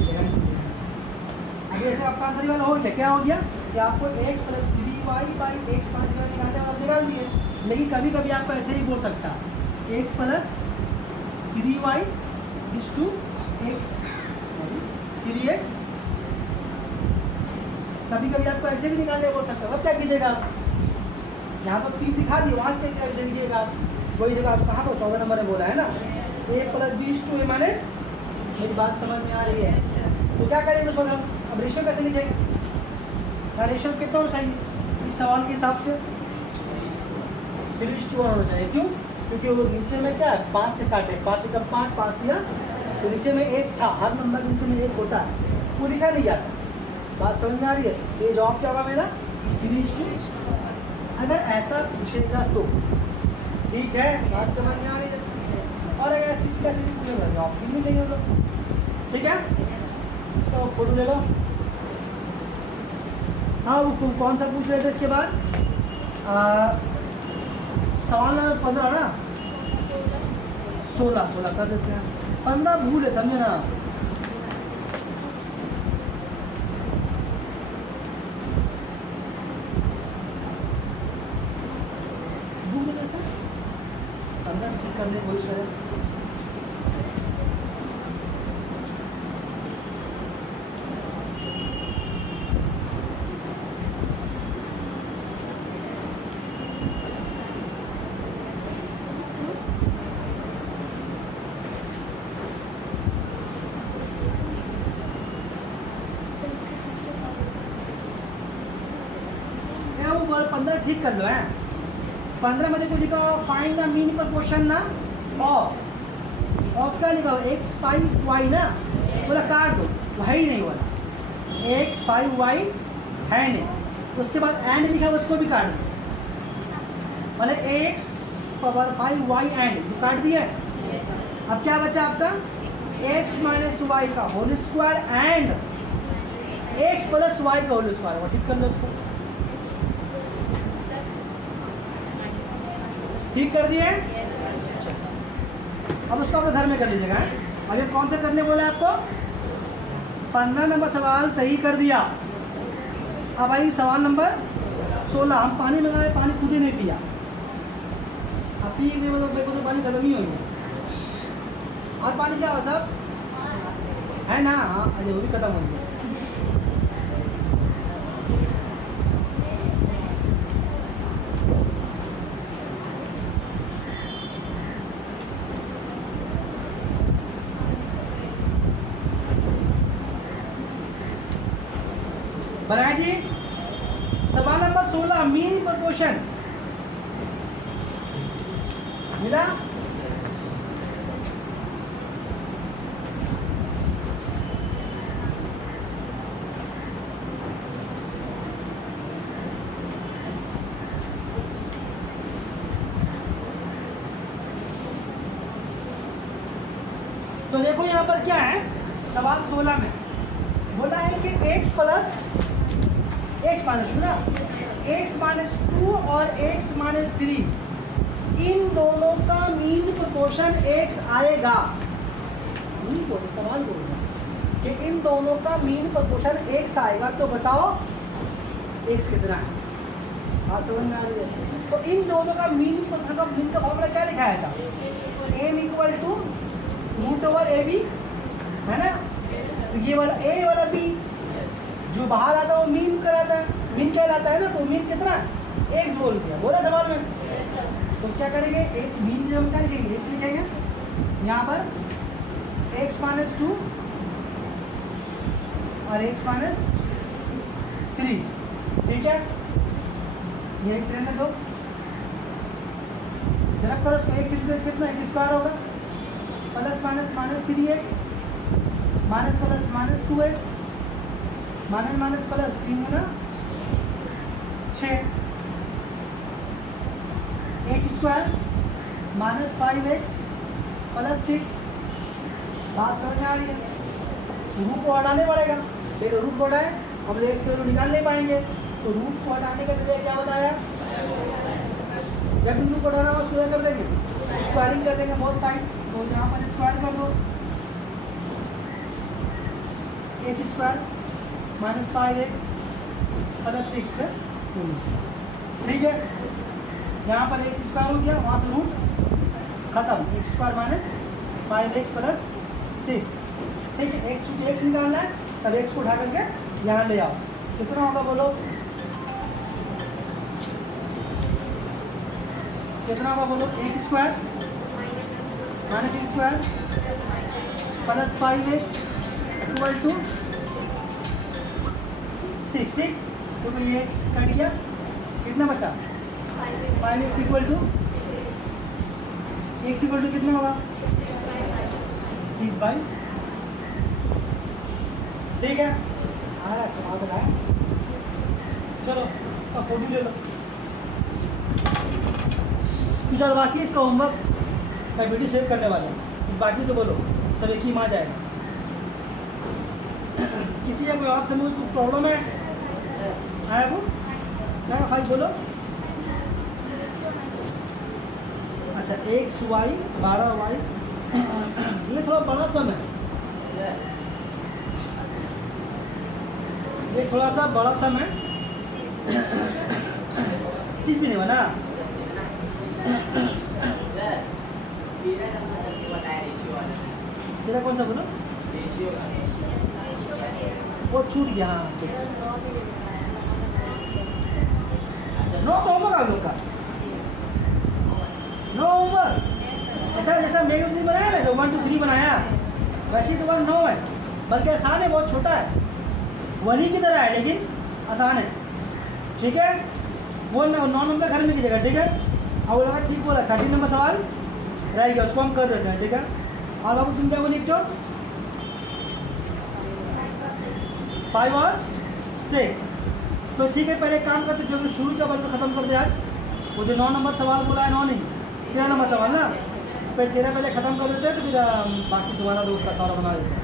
अभी ऐसे आपका आंसर वाला हो गया क्या हो गया कि आपको x plus 3y by x minus y निकालने वाला निकाल दिए लेकिन कभी कभी आपको ऐसे ही बोल सकता है x plus 3y is two x 3x कभी कभी आपको ऐसे भी निकालने बोल सकता है अब क्या कीजिएगा यहाँ पर 3 दिखा दिए वहाँ कैसे लिखिएगा वही जगह आप कहाँ पर 14 नंबर में बोला है ना a plus b two a minus मेरी बात समझ में आ रही है तो क्या करेंगे उस पर हम अब रेशियो कैसे लिखेंगे रेशियो कितना होना चाहिए इस सवाल के हिसाब से 3:1 होना चाहिए क्यों क्योंकि वो नीचे में क्या है 5 से काटे 5 एकम 5 दिया तो नीचे में 1 था हर नंबर के नीचे में 1 होता है वो लिखा नहीं जाता बात समझ में आ रही है ये जवाब क्या होगा मेरा 3:1 अगर ऐसा पूछेगा तो ठीक है, बात समझ में आ रही है। और अगर ऐसी सीधा सीधी पूछेगा तो आप 3 नहीं देंगे हम लोग, ठीक है। इसका वो फोटो ले लो। हाँ, वो कौन सा पूछ रहे थे इसके बाद? सवाल नंबर 15 ना, 16 कर देते हैं। 15 भूल है, समझे ना। भूल गए सर, 15 ठीक करने की कोशिश करें। वो 15 ठीक कर लो है। 15 में देखो लिखा हुआ फाइंड द मीन प्रोपोर्शन ना ऑफ क्या लिखा हुआ एक्स 5 वाई ना, बोला काट दो, वही नहीं बोला एक्स 5 वाई है नहीं। उसके बाद एंड लिखा हुआ उसको भी काट दो, बोले एक्स पावर 5 वाई एंड, जो काट दिया। अब क्या बचा आपका एक्स माइनस वाई का whole square and x plus y का होल स्क्वायर, वो ठीक कर लो उसको। ठीक कर दिए। अब उसको अपने घर में कर लीजिएगा। अब ये कौन सा करने बोले आपको? 15 नंबर सवाल सही कर दिया। अब आई सवाल नंबर 16। हम पानी मंगाए, पानी खुद ही नहीं पिया। अब पी गए मतलब देखो तो पानी खत्म ही हो गया। और पानी क्या हुआ सब है ना? हाँ, अरे वो भी खत्म हो गया। बनाया जी। सवाल नंबर 16 मीन प्रोपोर्शन मिला। तो देखो यहाँ पर क्या है, सवाल 16 में बोला है कि x plus x minus two ना, एक्स माइनस 2 और एक्स माइनस 3 इन दोनों का मीन प्रोपोर्शन x आएगा। नहीं बोले, सवाल बोल कि इन दोनों का मीन प्रोपोर्शन x आएगा, तो बताओ x कितना है। बात समझ में आ रही है? तो इन दोनों का मीन का फॉर्मूला क्या लिखाया था? m equal to root over a b है ना। तो ये वाला a वाला b जो बाहर आता है वो मीन कराता है, मीन क्या लाता है ना। तो मीन कितना x बोल दिया, बोला सवाल में। तो क्या करेंगे, एक मीन जो हम क्या लिखेंगे, x लिखेंगे यहाँ पर x माइनस 2 और x माइनस 3, ठीक है। ये x रहने दो, जरा करो उसको। x इंटू कितना x स्क्वायर होगा, plus minus minus 3x minus plus minus 2x minus minus plus 3 गुना 6 x square minus 5x plus 6। बात समझ में आ रही है? रूट को हटाने पड़ेगा, फिर रूट को हटाए हम लोग एक्स को निकाल नहीं पाएंगे। तो रूट को हटाने का तरीका क्या बताया? जब रूट को हटाना हो उसको कर देंगे, स्क्वायरिंग कर देंगे बहुत साइड। तो यहाँ पर स्क्वायर कर दो, x square minus 5x plus 6 पे, ठीक है। यहाँ पर एक्स स्क्वायर हो गया, वहाँ से रूट खत्म, x square minus 5x plus 6, ठीक है। एक्स चूँकि एक्स निकालना है, सब एक्स को उठा करके यहाँ ले आओ। कितना होगा बोलो, कितना होगा बोलो? X square minus x square plus 5x equal to 6, ठीक। तो ये x कट गया, कितना बचा? 5x equal to x equal to कितना होगा? 6/, ठीक है। आ रहा है, बताया। चलो उसका फोटो ले लो। कुछ और बाकी है इसका होमवर्क? मैं वीडियो सेव करने वाला हूँ, बाकी तो बोलो, सब एक ही में आ जाएगा। किसी का कोई और समझ कोई प्रॉब्लम है? आया वो क्या भाई बोलो। अच्छा, 1y 12y, ये थोड़ा बड़ा सम है, ये थोड़ा सा बड़ा सम है, चीज भी नहीं बना। तेरा कौन सा बोलो? वो छूट गया। हाँ, नो तो होमवर्क आप लोग का, नो होमवर्क। ऐसा जैसा मेरे को बनाया ना, जो 1 2 3 बनाया, वैसे तो 1 9 है, बल्कि आसान है, बहुत छोटा है, 1 ही की तरह है लेकिन आसान है। ठीक है, वो 9 नंबर घर में कीजिएगा। ठीक है, अब वो लगा ठीक बोला, 13 नंबर सवाल रह गया, उसको हम कर देते हैं। ठीक है, और बाबू तुम क्या बोली? क्यों 5 और 6? तो ठीक है, पहले काम करते, जो शुरू का बल्कि खत्म कर दे आज। वो जो 9 नंबर सवाल बोला है, 9 नहीं 13 नंबर सवाल ना, फिर 13 पहले खत्म कर देते हैं, तो फिर बाकी दोबारा 2 का सारा बना देते हैं।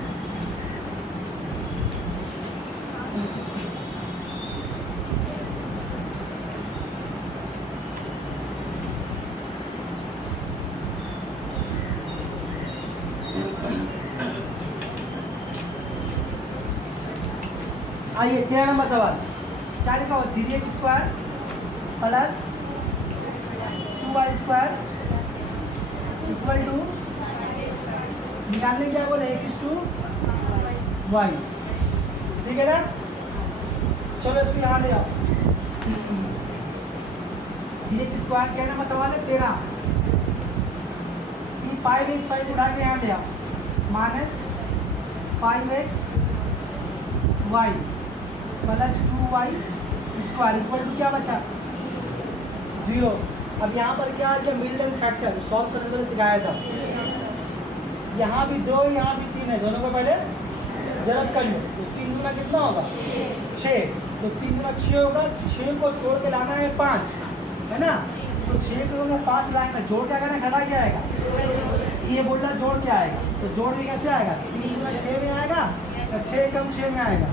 आइए 13 नंबर सवाल, क्या लिखा हुआ? 3x² plus 2y² equal to, निकालने क्या बोले? x/y। ठीक है ना, चलो इसको यहाँ ले आओ। 3x² क्या नंबर सवाल है? 13। 5x उठा के यहाँ ले आओ, minus 5x y plus 2y square equal to क्या बचा? 0। अब यहाँ पर क्या आ गया? मिडल फैक्टर सॉल्व करने के लिए सिखाया था। यहाँ भी 2, यहाँ भी 3 है, दोनों को पहले जरब कर लो। तो 3 गुना कितना होगा? 6। तो 3 गुना 6 होगा, 6 को छोड़ के लाना है 5, है ना। तो 6 को 5 लाएंगे, जोड़ के आएगा ना घटा के आएगा? ये बोल रहा जोड़ के आएगा, तो जोड़ के कैसे आएगा? 3 गुना 6 में आएगा, तो 6 कम 6 में आएगा।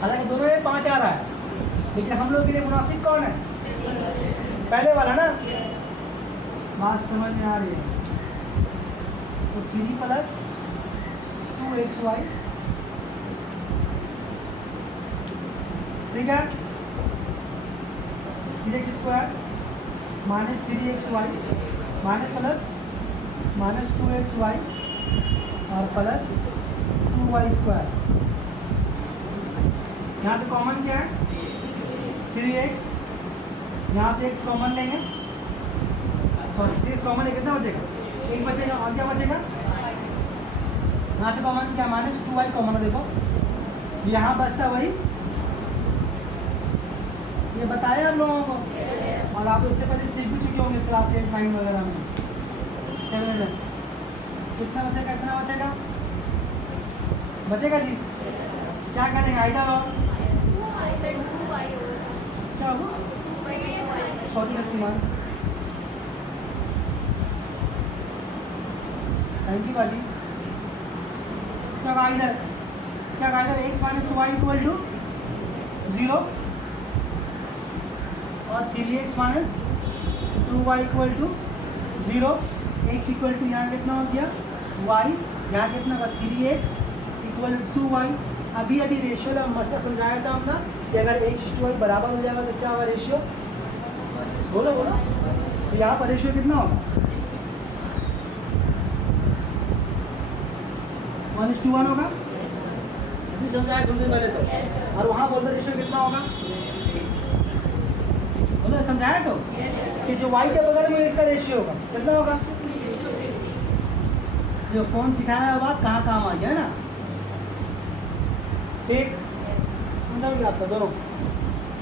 हालांकि दोनों में 5 आ रहा है, लेकिन हम लोग के लिए मुनासिब कौन है? पहले वाला ना। बात समझ में आ रही है? तो 3 प्लस 2xy, ठीक है, 3x² minus 3xy minus plus minus 2xy और प्लस 2y²। यहाँ से कॉमन क्या है? 3x, यहाँ से x कॉमन लेंगे, सॉरी 3x कॉमन लेंगे, कितना बचेगा? 1 बचेगा, और क्या बचेगा? यहाँ से कॉमन क्या? माइनस 2y कॉमन है, देखो यहाँ बचता वही, ये बताया आप लोगों को, और आप इससे पहले सीख भी चुके होंगे क्लास 8 9 वगैरह में, 7 में। कितना बचेगा? इतना बचेगा, बचेगा जी। क्या करेंगे? आइडल और क्या हो? सॉरी शक्तिमान, थैंक यू बाजी। क्या इधर? क्या इधर? x minus y equal to 0 और 3x minus 2y equal to 0। x equal to यहाँ कितना हो गया? y, यहाँ कितना होगा? 3x equal to 2y। अभी रेशियो का मसला समझाया था हमने कि अगर x/y बराबर हो जाएगा तो क्या होगा रेशियो? बोलो बोलो। तो यहाँ पर रेशियो कितना होगा? 1:1 होगा। अभी समझाया थोड़ी देर पहले तो। और वहाँ बोलते रेशियो कितना होगा? बोलो, समझाया तो कि जो y के बगल में इसका रेशियो होगा कितना होगा? जो कौन सिखाया है बात कहाँ काम आ गया है ना। ठीक, समझ गया आपका दोनों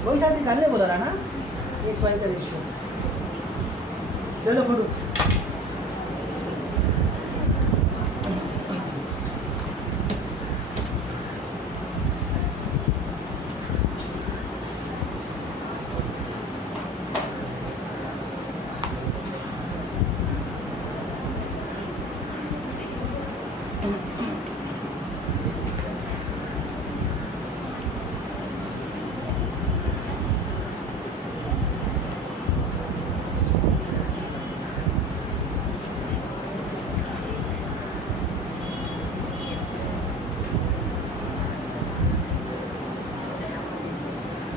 वही शायद निकालने बोला रहा ना, x y का रेशियो। ले लो फोटो।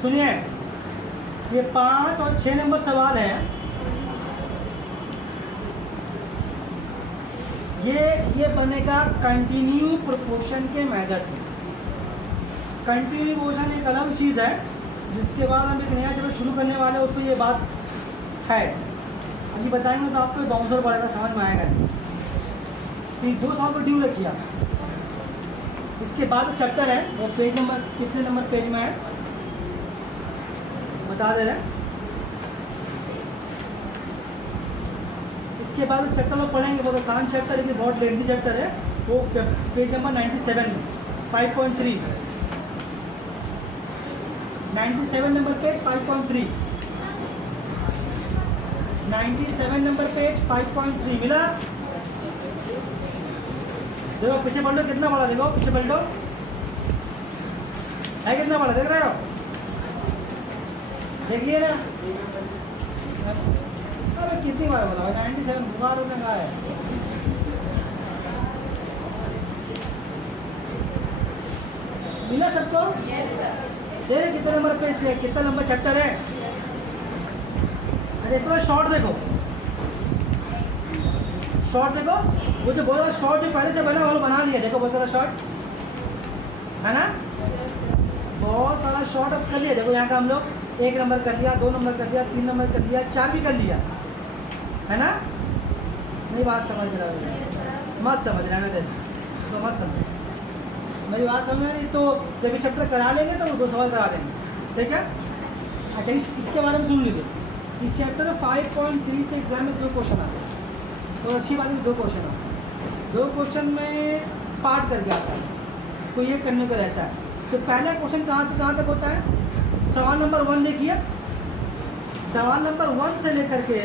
सुनिए, ये 5 और 6 नंबर सवाल है। ये बनेगा कंटिन्यू प्रोपोर्शन के मेथड से। कंटिन्यू प्रोपोर्शन एक अलग चीज़ है, जिसके बाद हम एक नया चैप्टर शुरू करने वाले हैं, उस पर ये बात है। अभी बताएंगे तो आपको बाउंसर पड़ेगा, समझ में आएगा नहीं। फिर 2 साल को ड्यू रखिए आप। इसके बाद चैप्टर है वो पेज नंबर कितने नंबर पेज में है बता दे रहे हैं। इसके बाद चैप्टर में पढ़ेंगे, बहुत आसान चैप्टर है, लेकिन बहुत लेंथी चैप्टर है। वो पेज नंबर 97 में 5.3 97 नंबर पेज 5.3 97 नंबर पेज 5.3 मिला। देखो पीछे पलटो, कितना बड़ा देखो, पीछे पलटो है कितना बड़ा, देख रहे हो, देख लिए ना। अबे कितनी बार बोला 97 बुखार होने का है। मिला सबको? देखो कितने नंबर पेज है, कितना लंबा चैप्टर है। देखो शॉर्ट देखो, शॉर्ट देखो, वो जो बहुत सारा शॉर्ट जो पहले से बना वो बना लिया। देखो बहुत सारा शॉर्ट है ना, बहुत सारा शॉर्ट अब कर लिया। देखो यहाँ का हम लोग 1 नंबर कर लिया, 2 नंबर कर लिया, 3 नंबर कर लिया, 4 भी कर लिया, है ना। मेरी बात समझ रहा है? मत समझ रहा है, तो मत समझ, मेरी बात समझ रही। तो जब ये चैप्टर करा लेंगे तो वो 2 सवाल करा देंगे, ठीक है। अच्छा इसके बारे में सुन लीजिए। इस चैप्टर में 5.3 से एग्जाम में 2 क्वेश्चन आते हैं, तो अच्छी बात है 2 क्वेश्चन आते हैं। 2 क्वेश्चन में पार्ट करके आता है, तो ये करने को रहता है। तो पहला क्वेश्चन कहाँ से कहाँ तक होता है? सवाल नंबर 1 देखिए, सवाल नंबर 1 से लेकर के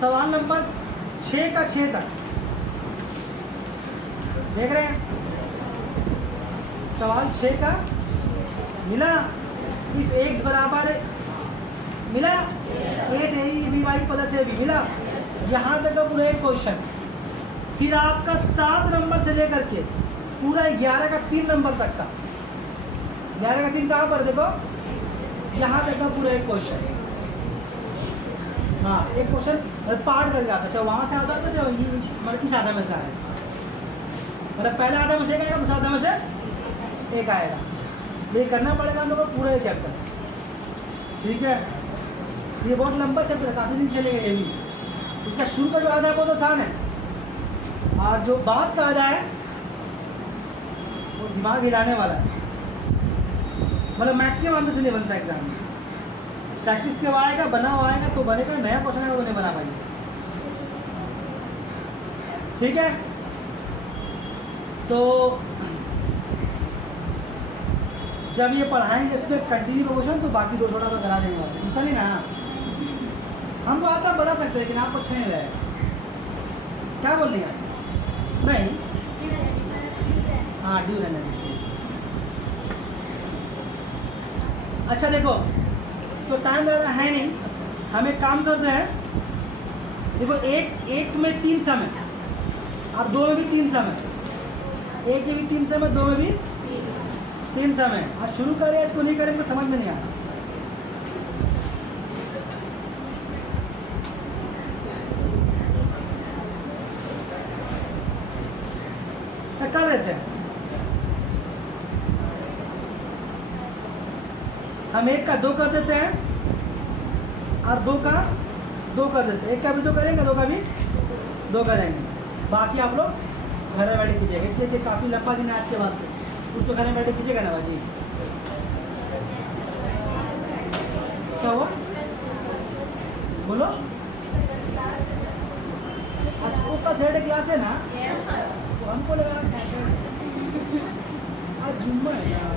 सवाल नंबर 6 का 6 तक देख रहे हैं। सवाल 6 का मिला, इफ x बराबर मिला 8ab प्लस ab मिला। यहाँ तक का पूरा एक क्वेश्चन। फिर आपका 7 नंबर से लेकर के पूरा 11 का 3 नंबर तक का, 11 का 3 कहाँ पर देखो, यहाँ तक का पूरा एक क्वेश्चन। हाँ एक क्वेश्चन पार्ट करके आता, चाहे वहाँ से आता था, चाहे मतलब किस आधा में से आएगा, मतलब पहले आधा में से एक आएगा, दूसरा आधा में से एक आएगा। ये करना पड़ेगा हम लोग को पूरा ये चैप्टर, ठीक है। ये बहुत लंबा चैप्टर है, काफ़ी दिन चलेगा ये भी। इसका शुरू का जो आधा है बहुत आसान है, और जो बाद का आधा है वो दिमाग हिलाने वाला है, मतलब मैक्सिमम आंसर से नहीं बनता एग्जाम में। प्रैक्टिस के आएगा, बना हुआ आएगा तो बनेगा, नया क्वेश्चन आएगा तो नहीं बना पाएंगे, ठीक है। तो जब ये पढ़ाएंगे इस पर कंटिन्यू प्रोपोर्शन, तो बाकी 2 थोड़ा करा देंगे वाले, ऐसा नहीं ना। हमको आता बता सकते हैं, लेकिन आपको अच्छा नहीं लगेगा। क्या बोल रही है? नहीं, हाँ ड्यू रहने दीजिए। अच्छा देखो, तो टाइम ज़्यादा है नहीं, हम एक काम करते हैं। देखो एक में 3 समय और 2 में भी 3 समय, 1 में भी 3 समय, 2 में भी 3 समय। आज शुरू करें, इसको नहीं करें तो समझ में नहीं आता। अच्छा कर लेते हैं हम, 1 का 2 कर देते हैं और 2 का 2 कर देते हैं। 1 का भी 2 करेंगे, 2 का भी 2 करेंगे। बाकी आप लोग घर में बैठे कीजिएगा, इसलिए कि काफ़ी लंबा दिन है आज के बाद से, कुछ तो घर में बैठे कीजिएगा ना बाजी। क्या हुआ बोलो? आज उसका सैटरडे क्लास है ना? तो हमको लगा आज जुम्मा है यार।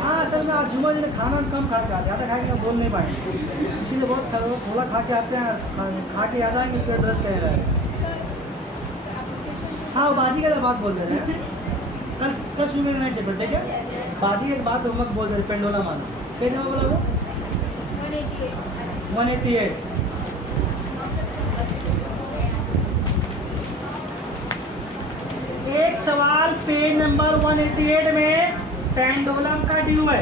हाँ असल में आज जुम्मा दिन खाना कम खा के आते, ज़्यादा खा के बोल नहीं पाएंगे, इसीलिए बहुत थोड़ा खा के आते हैं, खा के याद आएंगे पेट दर्द कर रहा है। हाँ बाजी का बात बोल रहे हैं, कल शुरू में चैप्टर, ठीक है। बाजी एक बात होमवर्क बोल रहे, पेंडोला मान क्या नाम बोला वो? 188। एक सवाल पेज नंबर 188 में पेंडुलम का ड्यू है।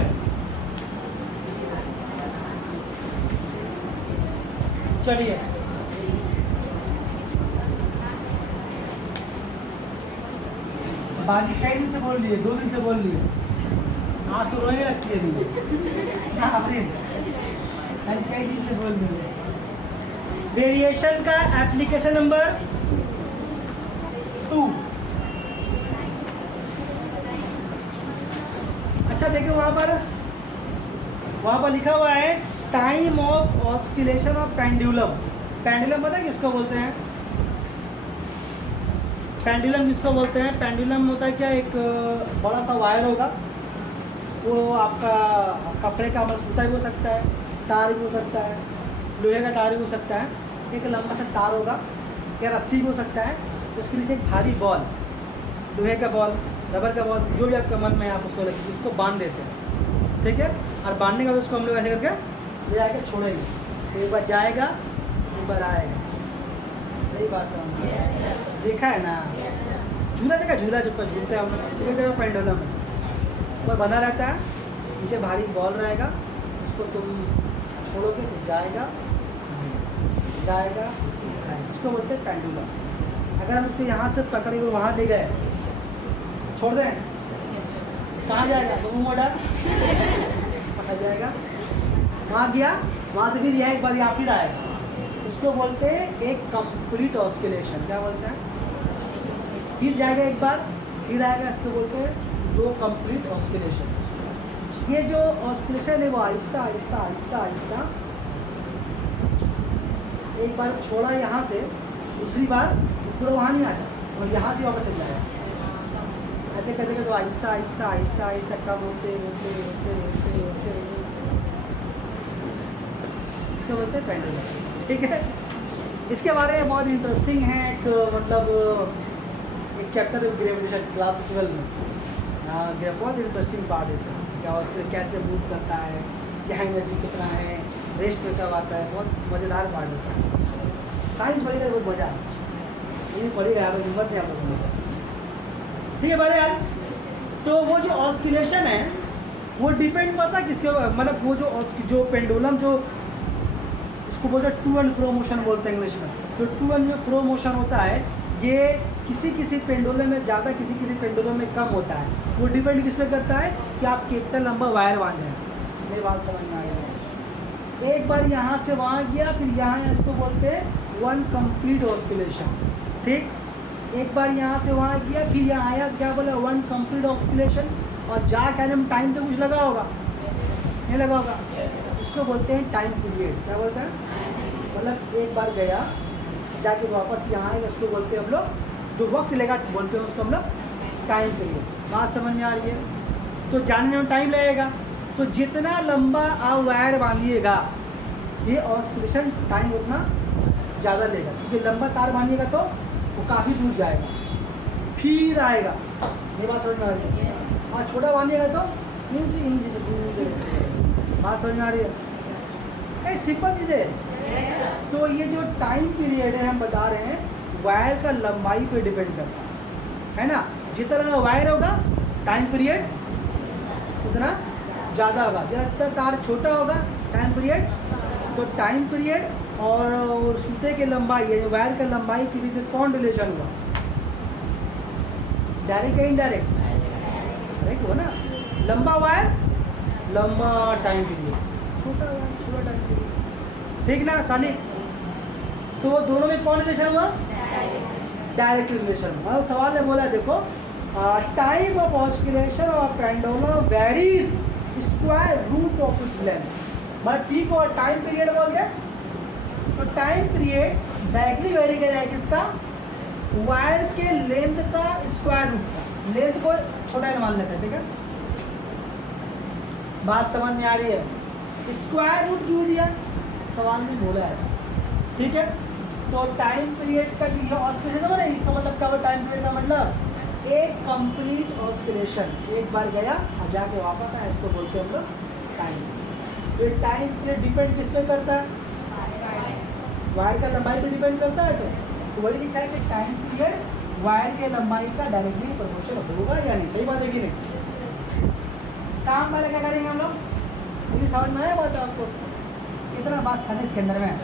चलिए बाकी कई दिन से बोल लिए, 2 दिन से बोल लिए, आज तो रोने लगती है दी। हाँ अप्रील कई दिन से बोल लिए। वेरिएशन का एप्लीकेशन नंबर 2। अच्छा देखिए वहां पर लिखा हुआ है time of oscillation of pendulum. Pendulum पता है किसको बोलते हैं? पेंडुलम किसको बोलते हैं? पेंडुलम होता है क्या, एक बड़ा सा वायर होगा, वो आपका कपड़े का सूता भी हो सकता है, तार भी हो सकता है, लोहे का तार भी हो सकता है, एक लंबा सा तार होगा या रस्सी भी हो सकता है, उसके नीचे एक भारी बॉल, लोहे का बॉल, रबर का बॉल, जो भी आपका मन में आप उसको लगे उसको बांध देते हैं, ठीक है। और बांधने के बाद उसको हम लोग ऐसे करके ले आके छोड़ेंगे, तो एक बार जाएगा एक बार आएगा। सही बात समझ देखा है ना? झूला देखा, झूला जो पर झूलते हैं हम लोग, पेंडुलम पर बंधा रहता है, नीचे भारी बॉल रहेगा, उसको तुम छोड़ोगे तो जाएगा जाएगा, उसको बोलते हैं पेंडुलम। अगर हम उसको यहाँ से पकड़े हुए वहाँ ले गए, छोड़ दें, कहाँ जाएगा? तो मोड़ा पकड़ जाएगा, वहाँ गया, वहाँ से फिर यह एक बार यहाँ फिर आएगा, उसको बोलते हैं एक कंप्लीट ऑस्किलेशन। क्या बोलते हैं? फिर जाएगा एक बार, फिर आएगा, इसको बोलते हैं 2 कंप्लीट ऑस्किलेशन। ये जो ऑस्किलेशन है वो आहिस्ता आहिस्ता आहिस्ता आहिस्ता, एक बार छोड़ा यहाँ से, दूसरी बार पूरा वहाँ नहीं आता और यहाँ से वापस चल जाएगा। ऐसे करते तो आहिस्ता आहिस्ता आहिस्ता आहिस्ता कम होते होते होते होते होते इसको बोलते हैं पेंडुलम, ठीक है। इसके बारे में बहुत इंटरेस्टिंग है, एक मतलब एक चैप्टर है ग्रेविटेशन क्लास 12 में, बहुत इंटरेस्टिंग पार्ट है इसका, क्या उसके कैसे मूव करता है, यहाँ एनर्जी कितना है, रेस्ट में कब आता है, बहुत मज़ेदार पार्ट होता है। साइंस पढ़ेगा बहुत मज़ा है, ये पढ़ेगा आप हिम्मत नहीं आप लोग, ठीक है बड़े यार। तो वो जो ऑस्किलेशन है वो डिपेंड करता है किसके, मतलब वो जो पेंडुलम जो उसको बोलते हैं टू एंड फ्रो मोशन बोलते हैं इंग्लिश में। जो टू एंड फ्रो मोशन होता है ये किसी पेंडुलम में ज़्यादा, किसी पेंडुलम में कम होता है। वो डिपेंड किस पे करता है कि आप कितना लंबा वायर बांधे हैं। मेरी बात समझ में आ गई? एक बार यहाँ से वहाँ गया, फिर यहाँ इसको बोलते हैं 1 कंप्लीट ऑस्किलेशन, ठीक। एक बार यहाँ से वहाँ गया, फिर यहाँ आया, क्या बोला? 1 कंप्लीट ऑस्किलेशन। और जाके आने में टाइम तो कुछ लगा होगा, नहीं लगा होगा, इसको बोलते हैं टाइम पीरियड। क्या बोलते हैं? मतलब एक बार गया, जाके वापस यहाँ आएगा, उसको बोलते हैं हम लोग, जो वक्त लेगा बोलते हैं उसको हम लोग टाइम पीरियड। बात समझ में आ रही है? तो जानने में टाइम लगेगा, तो जितना लंबा आप वायर बांधिएगा ये ऑस्किलेशन टाइम उतना ज़्यादा लेगा, क्योंकि लंबा तार बांधिएगा तो वो काफ़ी दूर जाएगा, फिर आएगा। ये बात समझ में आ रही है? और छोटा बांधिएगा तो बात समझ में आ रही है? सिंपल चीज़ है। तो ये जो टाइम पीरियड है हम बता रहे हैं, वायर का लंबाई पे डिपेंड करता है ना। जितना वायर होगा टाइम पीरियड उतना ज़्यादा होगा, जितना तार छोटा होगा टाइम पीरियड, तो टाइम पीरियड और सूते के लंबाई, वायर का लंबाई के बीच में कौन रिलेशन हुआ? डायरेक्ट या इनडायरेक्ट? डायरेक्ट हुआ ना। लंबा वायर लंबा टाइम पीरियड, छोटा वायर छोटा टाइम पीरियड, ठीक ना साली? तो दोनों में कौन रिलेशन हुआ? डायरेक्ट रिलेशन हुआ। सवाल ने बोला देखो, time of oscillation of pendulum varies square root of its length. But ठीक, और टाइम पीरियड बोल गया, तो टाइम पीरियड डायरेक्टली वेरी करेगा किसका? वायर के लेंथ का स्क्वायर रूट का। लेंथ को छोटा मान लेते हैं, ठीक है। बात समझ में आ रही है? स्क्वायर रूट क्यों दिया? सवाल ने बोला ऐसा, ठीक है। तो टाइम पीरियड का ये ऑस्किलेशन है, इसका मतलब क्या? टाइम पीरियड का मतलब एक कंप्लीट ऑस्किलेशन, एक बार गया और जाके वापस आया, इसको बोलते हैं हम लोग टाइम। तो टाइम पीरियड डिपेंड किस पे करता है? वायर का लंबाई पे डिपेंड करता है। तो वही लिखा है कि टाइम पीरियड वायर की लंबाई का डायरेक्टली प्रोपोर्शनल होगा या नहीं? सही बात है कि नहीं? काम वाले क्या करेंगे हम लोग? ये समझ में आया बात आपको? कितना बात था इसके अंदर में?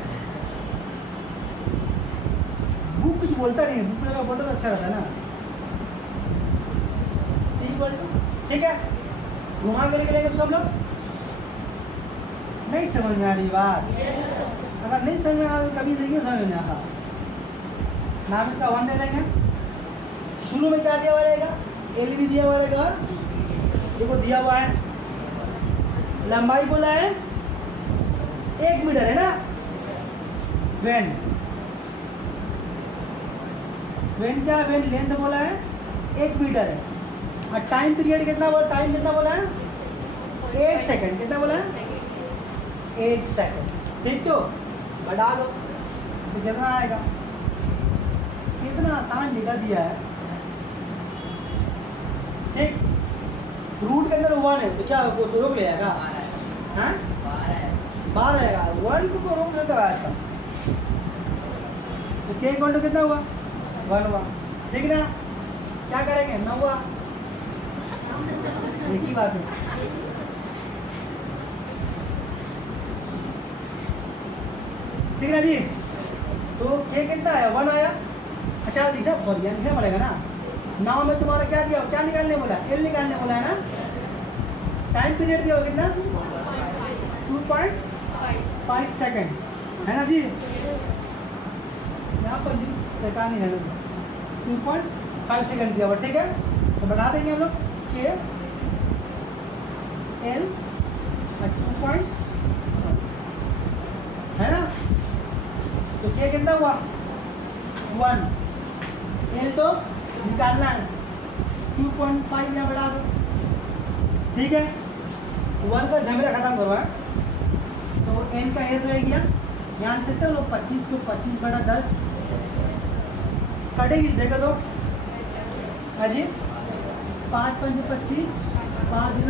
बुक कुछ बोलता नहीं है, बुक लगा बोलता तो अच्छा रहता है ना। ठीक है, घुमा के लेके उसको हम लोग। नहीं समझ में आ रही बात? अगर नहीं समझ में आ रही कभी देखिए समझ में आता। नाम इसका 1 ले लेंगे। शुरू में क्या दिया हुआ रहेगा? एल भी दिया हुआ रहेगा और देखो दिया हुआ है लंबाई बोला है 1 मीटर है ना। वेन क्या है? वेन लेंथ बोला है 1 मीटर है और टाइम पीरियड कितना बोला? टाइम कितना बोला है? 1 सेकंड। कितना बोला है? 1 सेकंड। ठीक, तो बढ़ा दो तो कितना आएगा? कितना आसान लिखा दिया है। ठीक, रूट के अंदर 1 है तो क्या उसको रोक ले जाएगा? हाँ 12 आएगा। 1 को रोक देता है आज का। तो के इक्वल टू कितना हुआ? 1 हुआ। ठीक ना? क्या करेंगे? 9 हुआ। एक ही बात है। ठीक है जी, तो के कितना आया? 1 आया। अच्छा लिखा सॉरी लिखना पड़ेगा ना। 9 में तुम्हारा क्या दिया? क्या निकालने बोला? एल निकालने बोला है ना। टाइम पीरियड दिया कितना? 2.5 सेकंड है ना जी। यहाँ पर बेकार नहीं है, 2.5 सेकंड दिया हुआ। ठीक है, तो बढ़ा देंगे हम लोग के एल 2.5 है ना। तो के कितना हुआ? 1। एल तो निकालना है 2.5 में बढ़ा दो। ठीक है, 1 का झमेला खत्म करो है। तो एल का एल रह गया, ध्यान से लोग 25 को 25/10 कटेगी। देखो तो अजी 5 × 5 = 25, 5 ×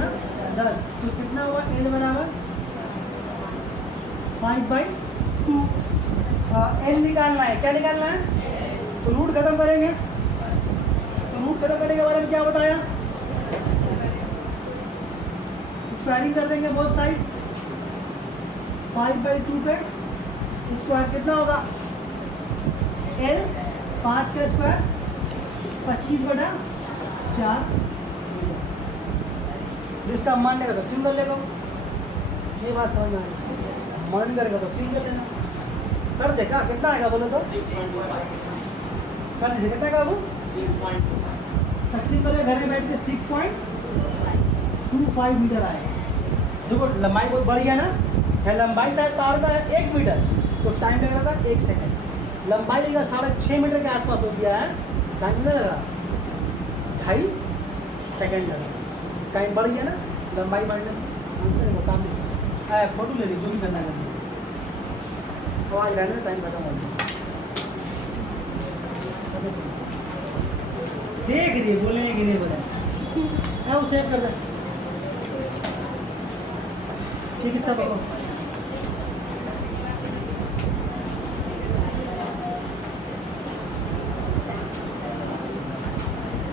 10 तो कितना हुआ? एल बराबर 5/2। एल निकालना है। क्या निकालना है? तो रूट खत्म करेंगे। तो रूट खत्म करने के बारे में क्या बताया? स्क्वायरिंग कर देंगे बोथ साइड। 5/2 पे स्क्वायर कितना होगा? एल 5 का स्क्वायर 25/4। जिसका मान लेगा तो सिंगल लेगा। ये बात समझ में आ रही? मान करेगा तो सिंगल लेना। कर दे क्या? कितना आएगा बोलो तो? कर दीजिए कितना आएगा वो? 6.2। तकसीम करें घर में बैठ के 6.25 मीटर आएगा। देखो लंबाई बहुत बढ़ गया ना। है लंबाई था तार का 1 मीटर तो टाइम लग रहा था 1 सेकंड। लंबाई का 6.5 मीटर के आसपास हो गया है। टाइम कितना लग रहा? 2.5 सेकंड लगा। टाइम बढ़ गया ना लंबाई बढ़ने से। आंसर बता दीजिए। फोटो ले लीजिए जो भी करना है। तो आज रहने टाइम खत्म हो गया। देख रही बोले कि नहीं बोले? वो सेव कर दे। ठीक, इसका पकड़ो।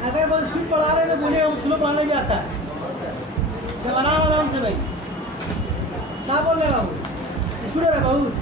अगर वो स्पीड पढ़ा रहे तो बोले हम स्लो पढ़ाने भी आता है। तो आराम से भाई क्या बोल रहे हैं बाबू? स्पीड हो रहा है बहुत।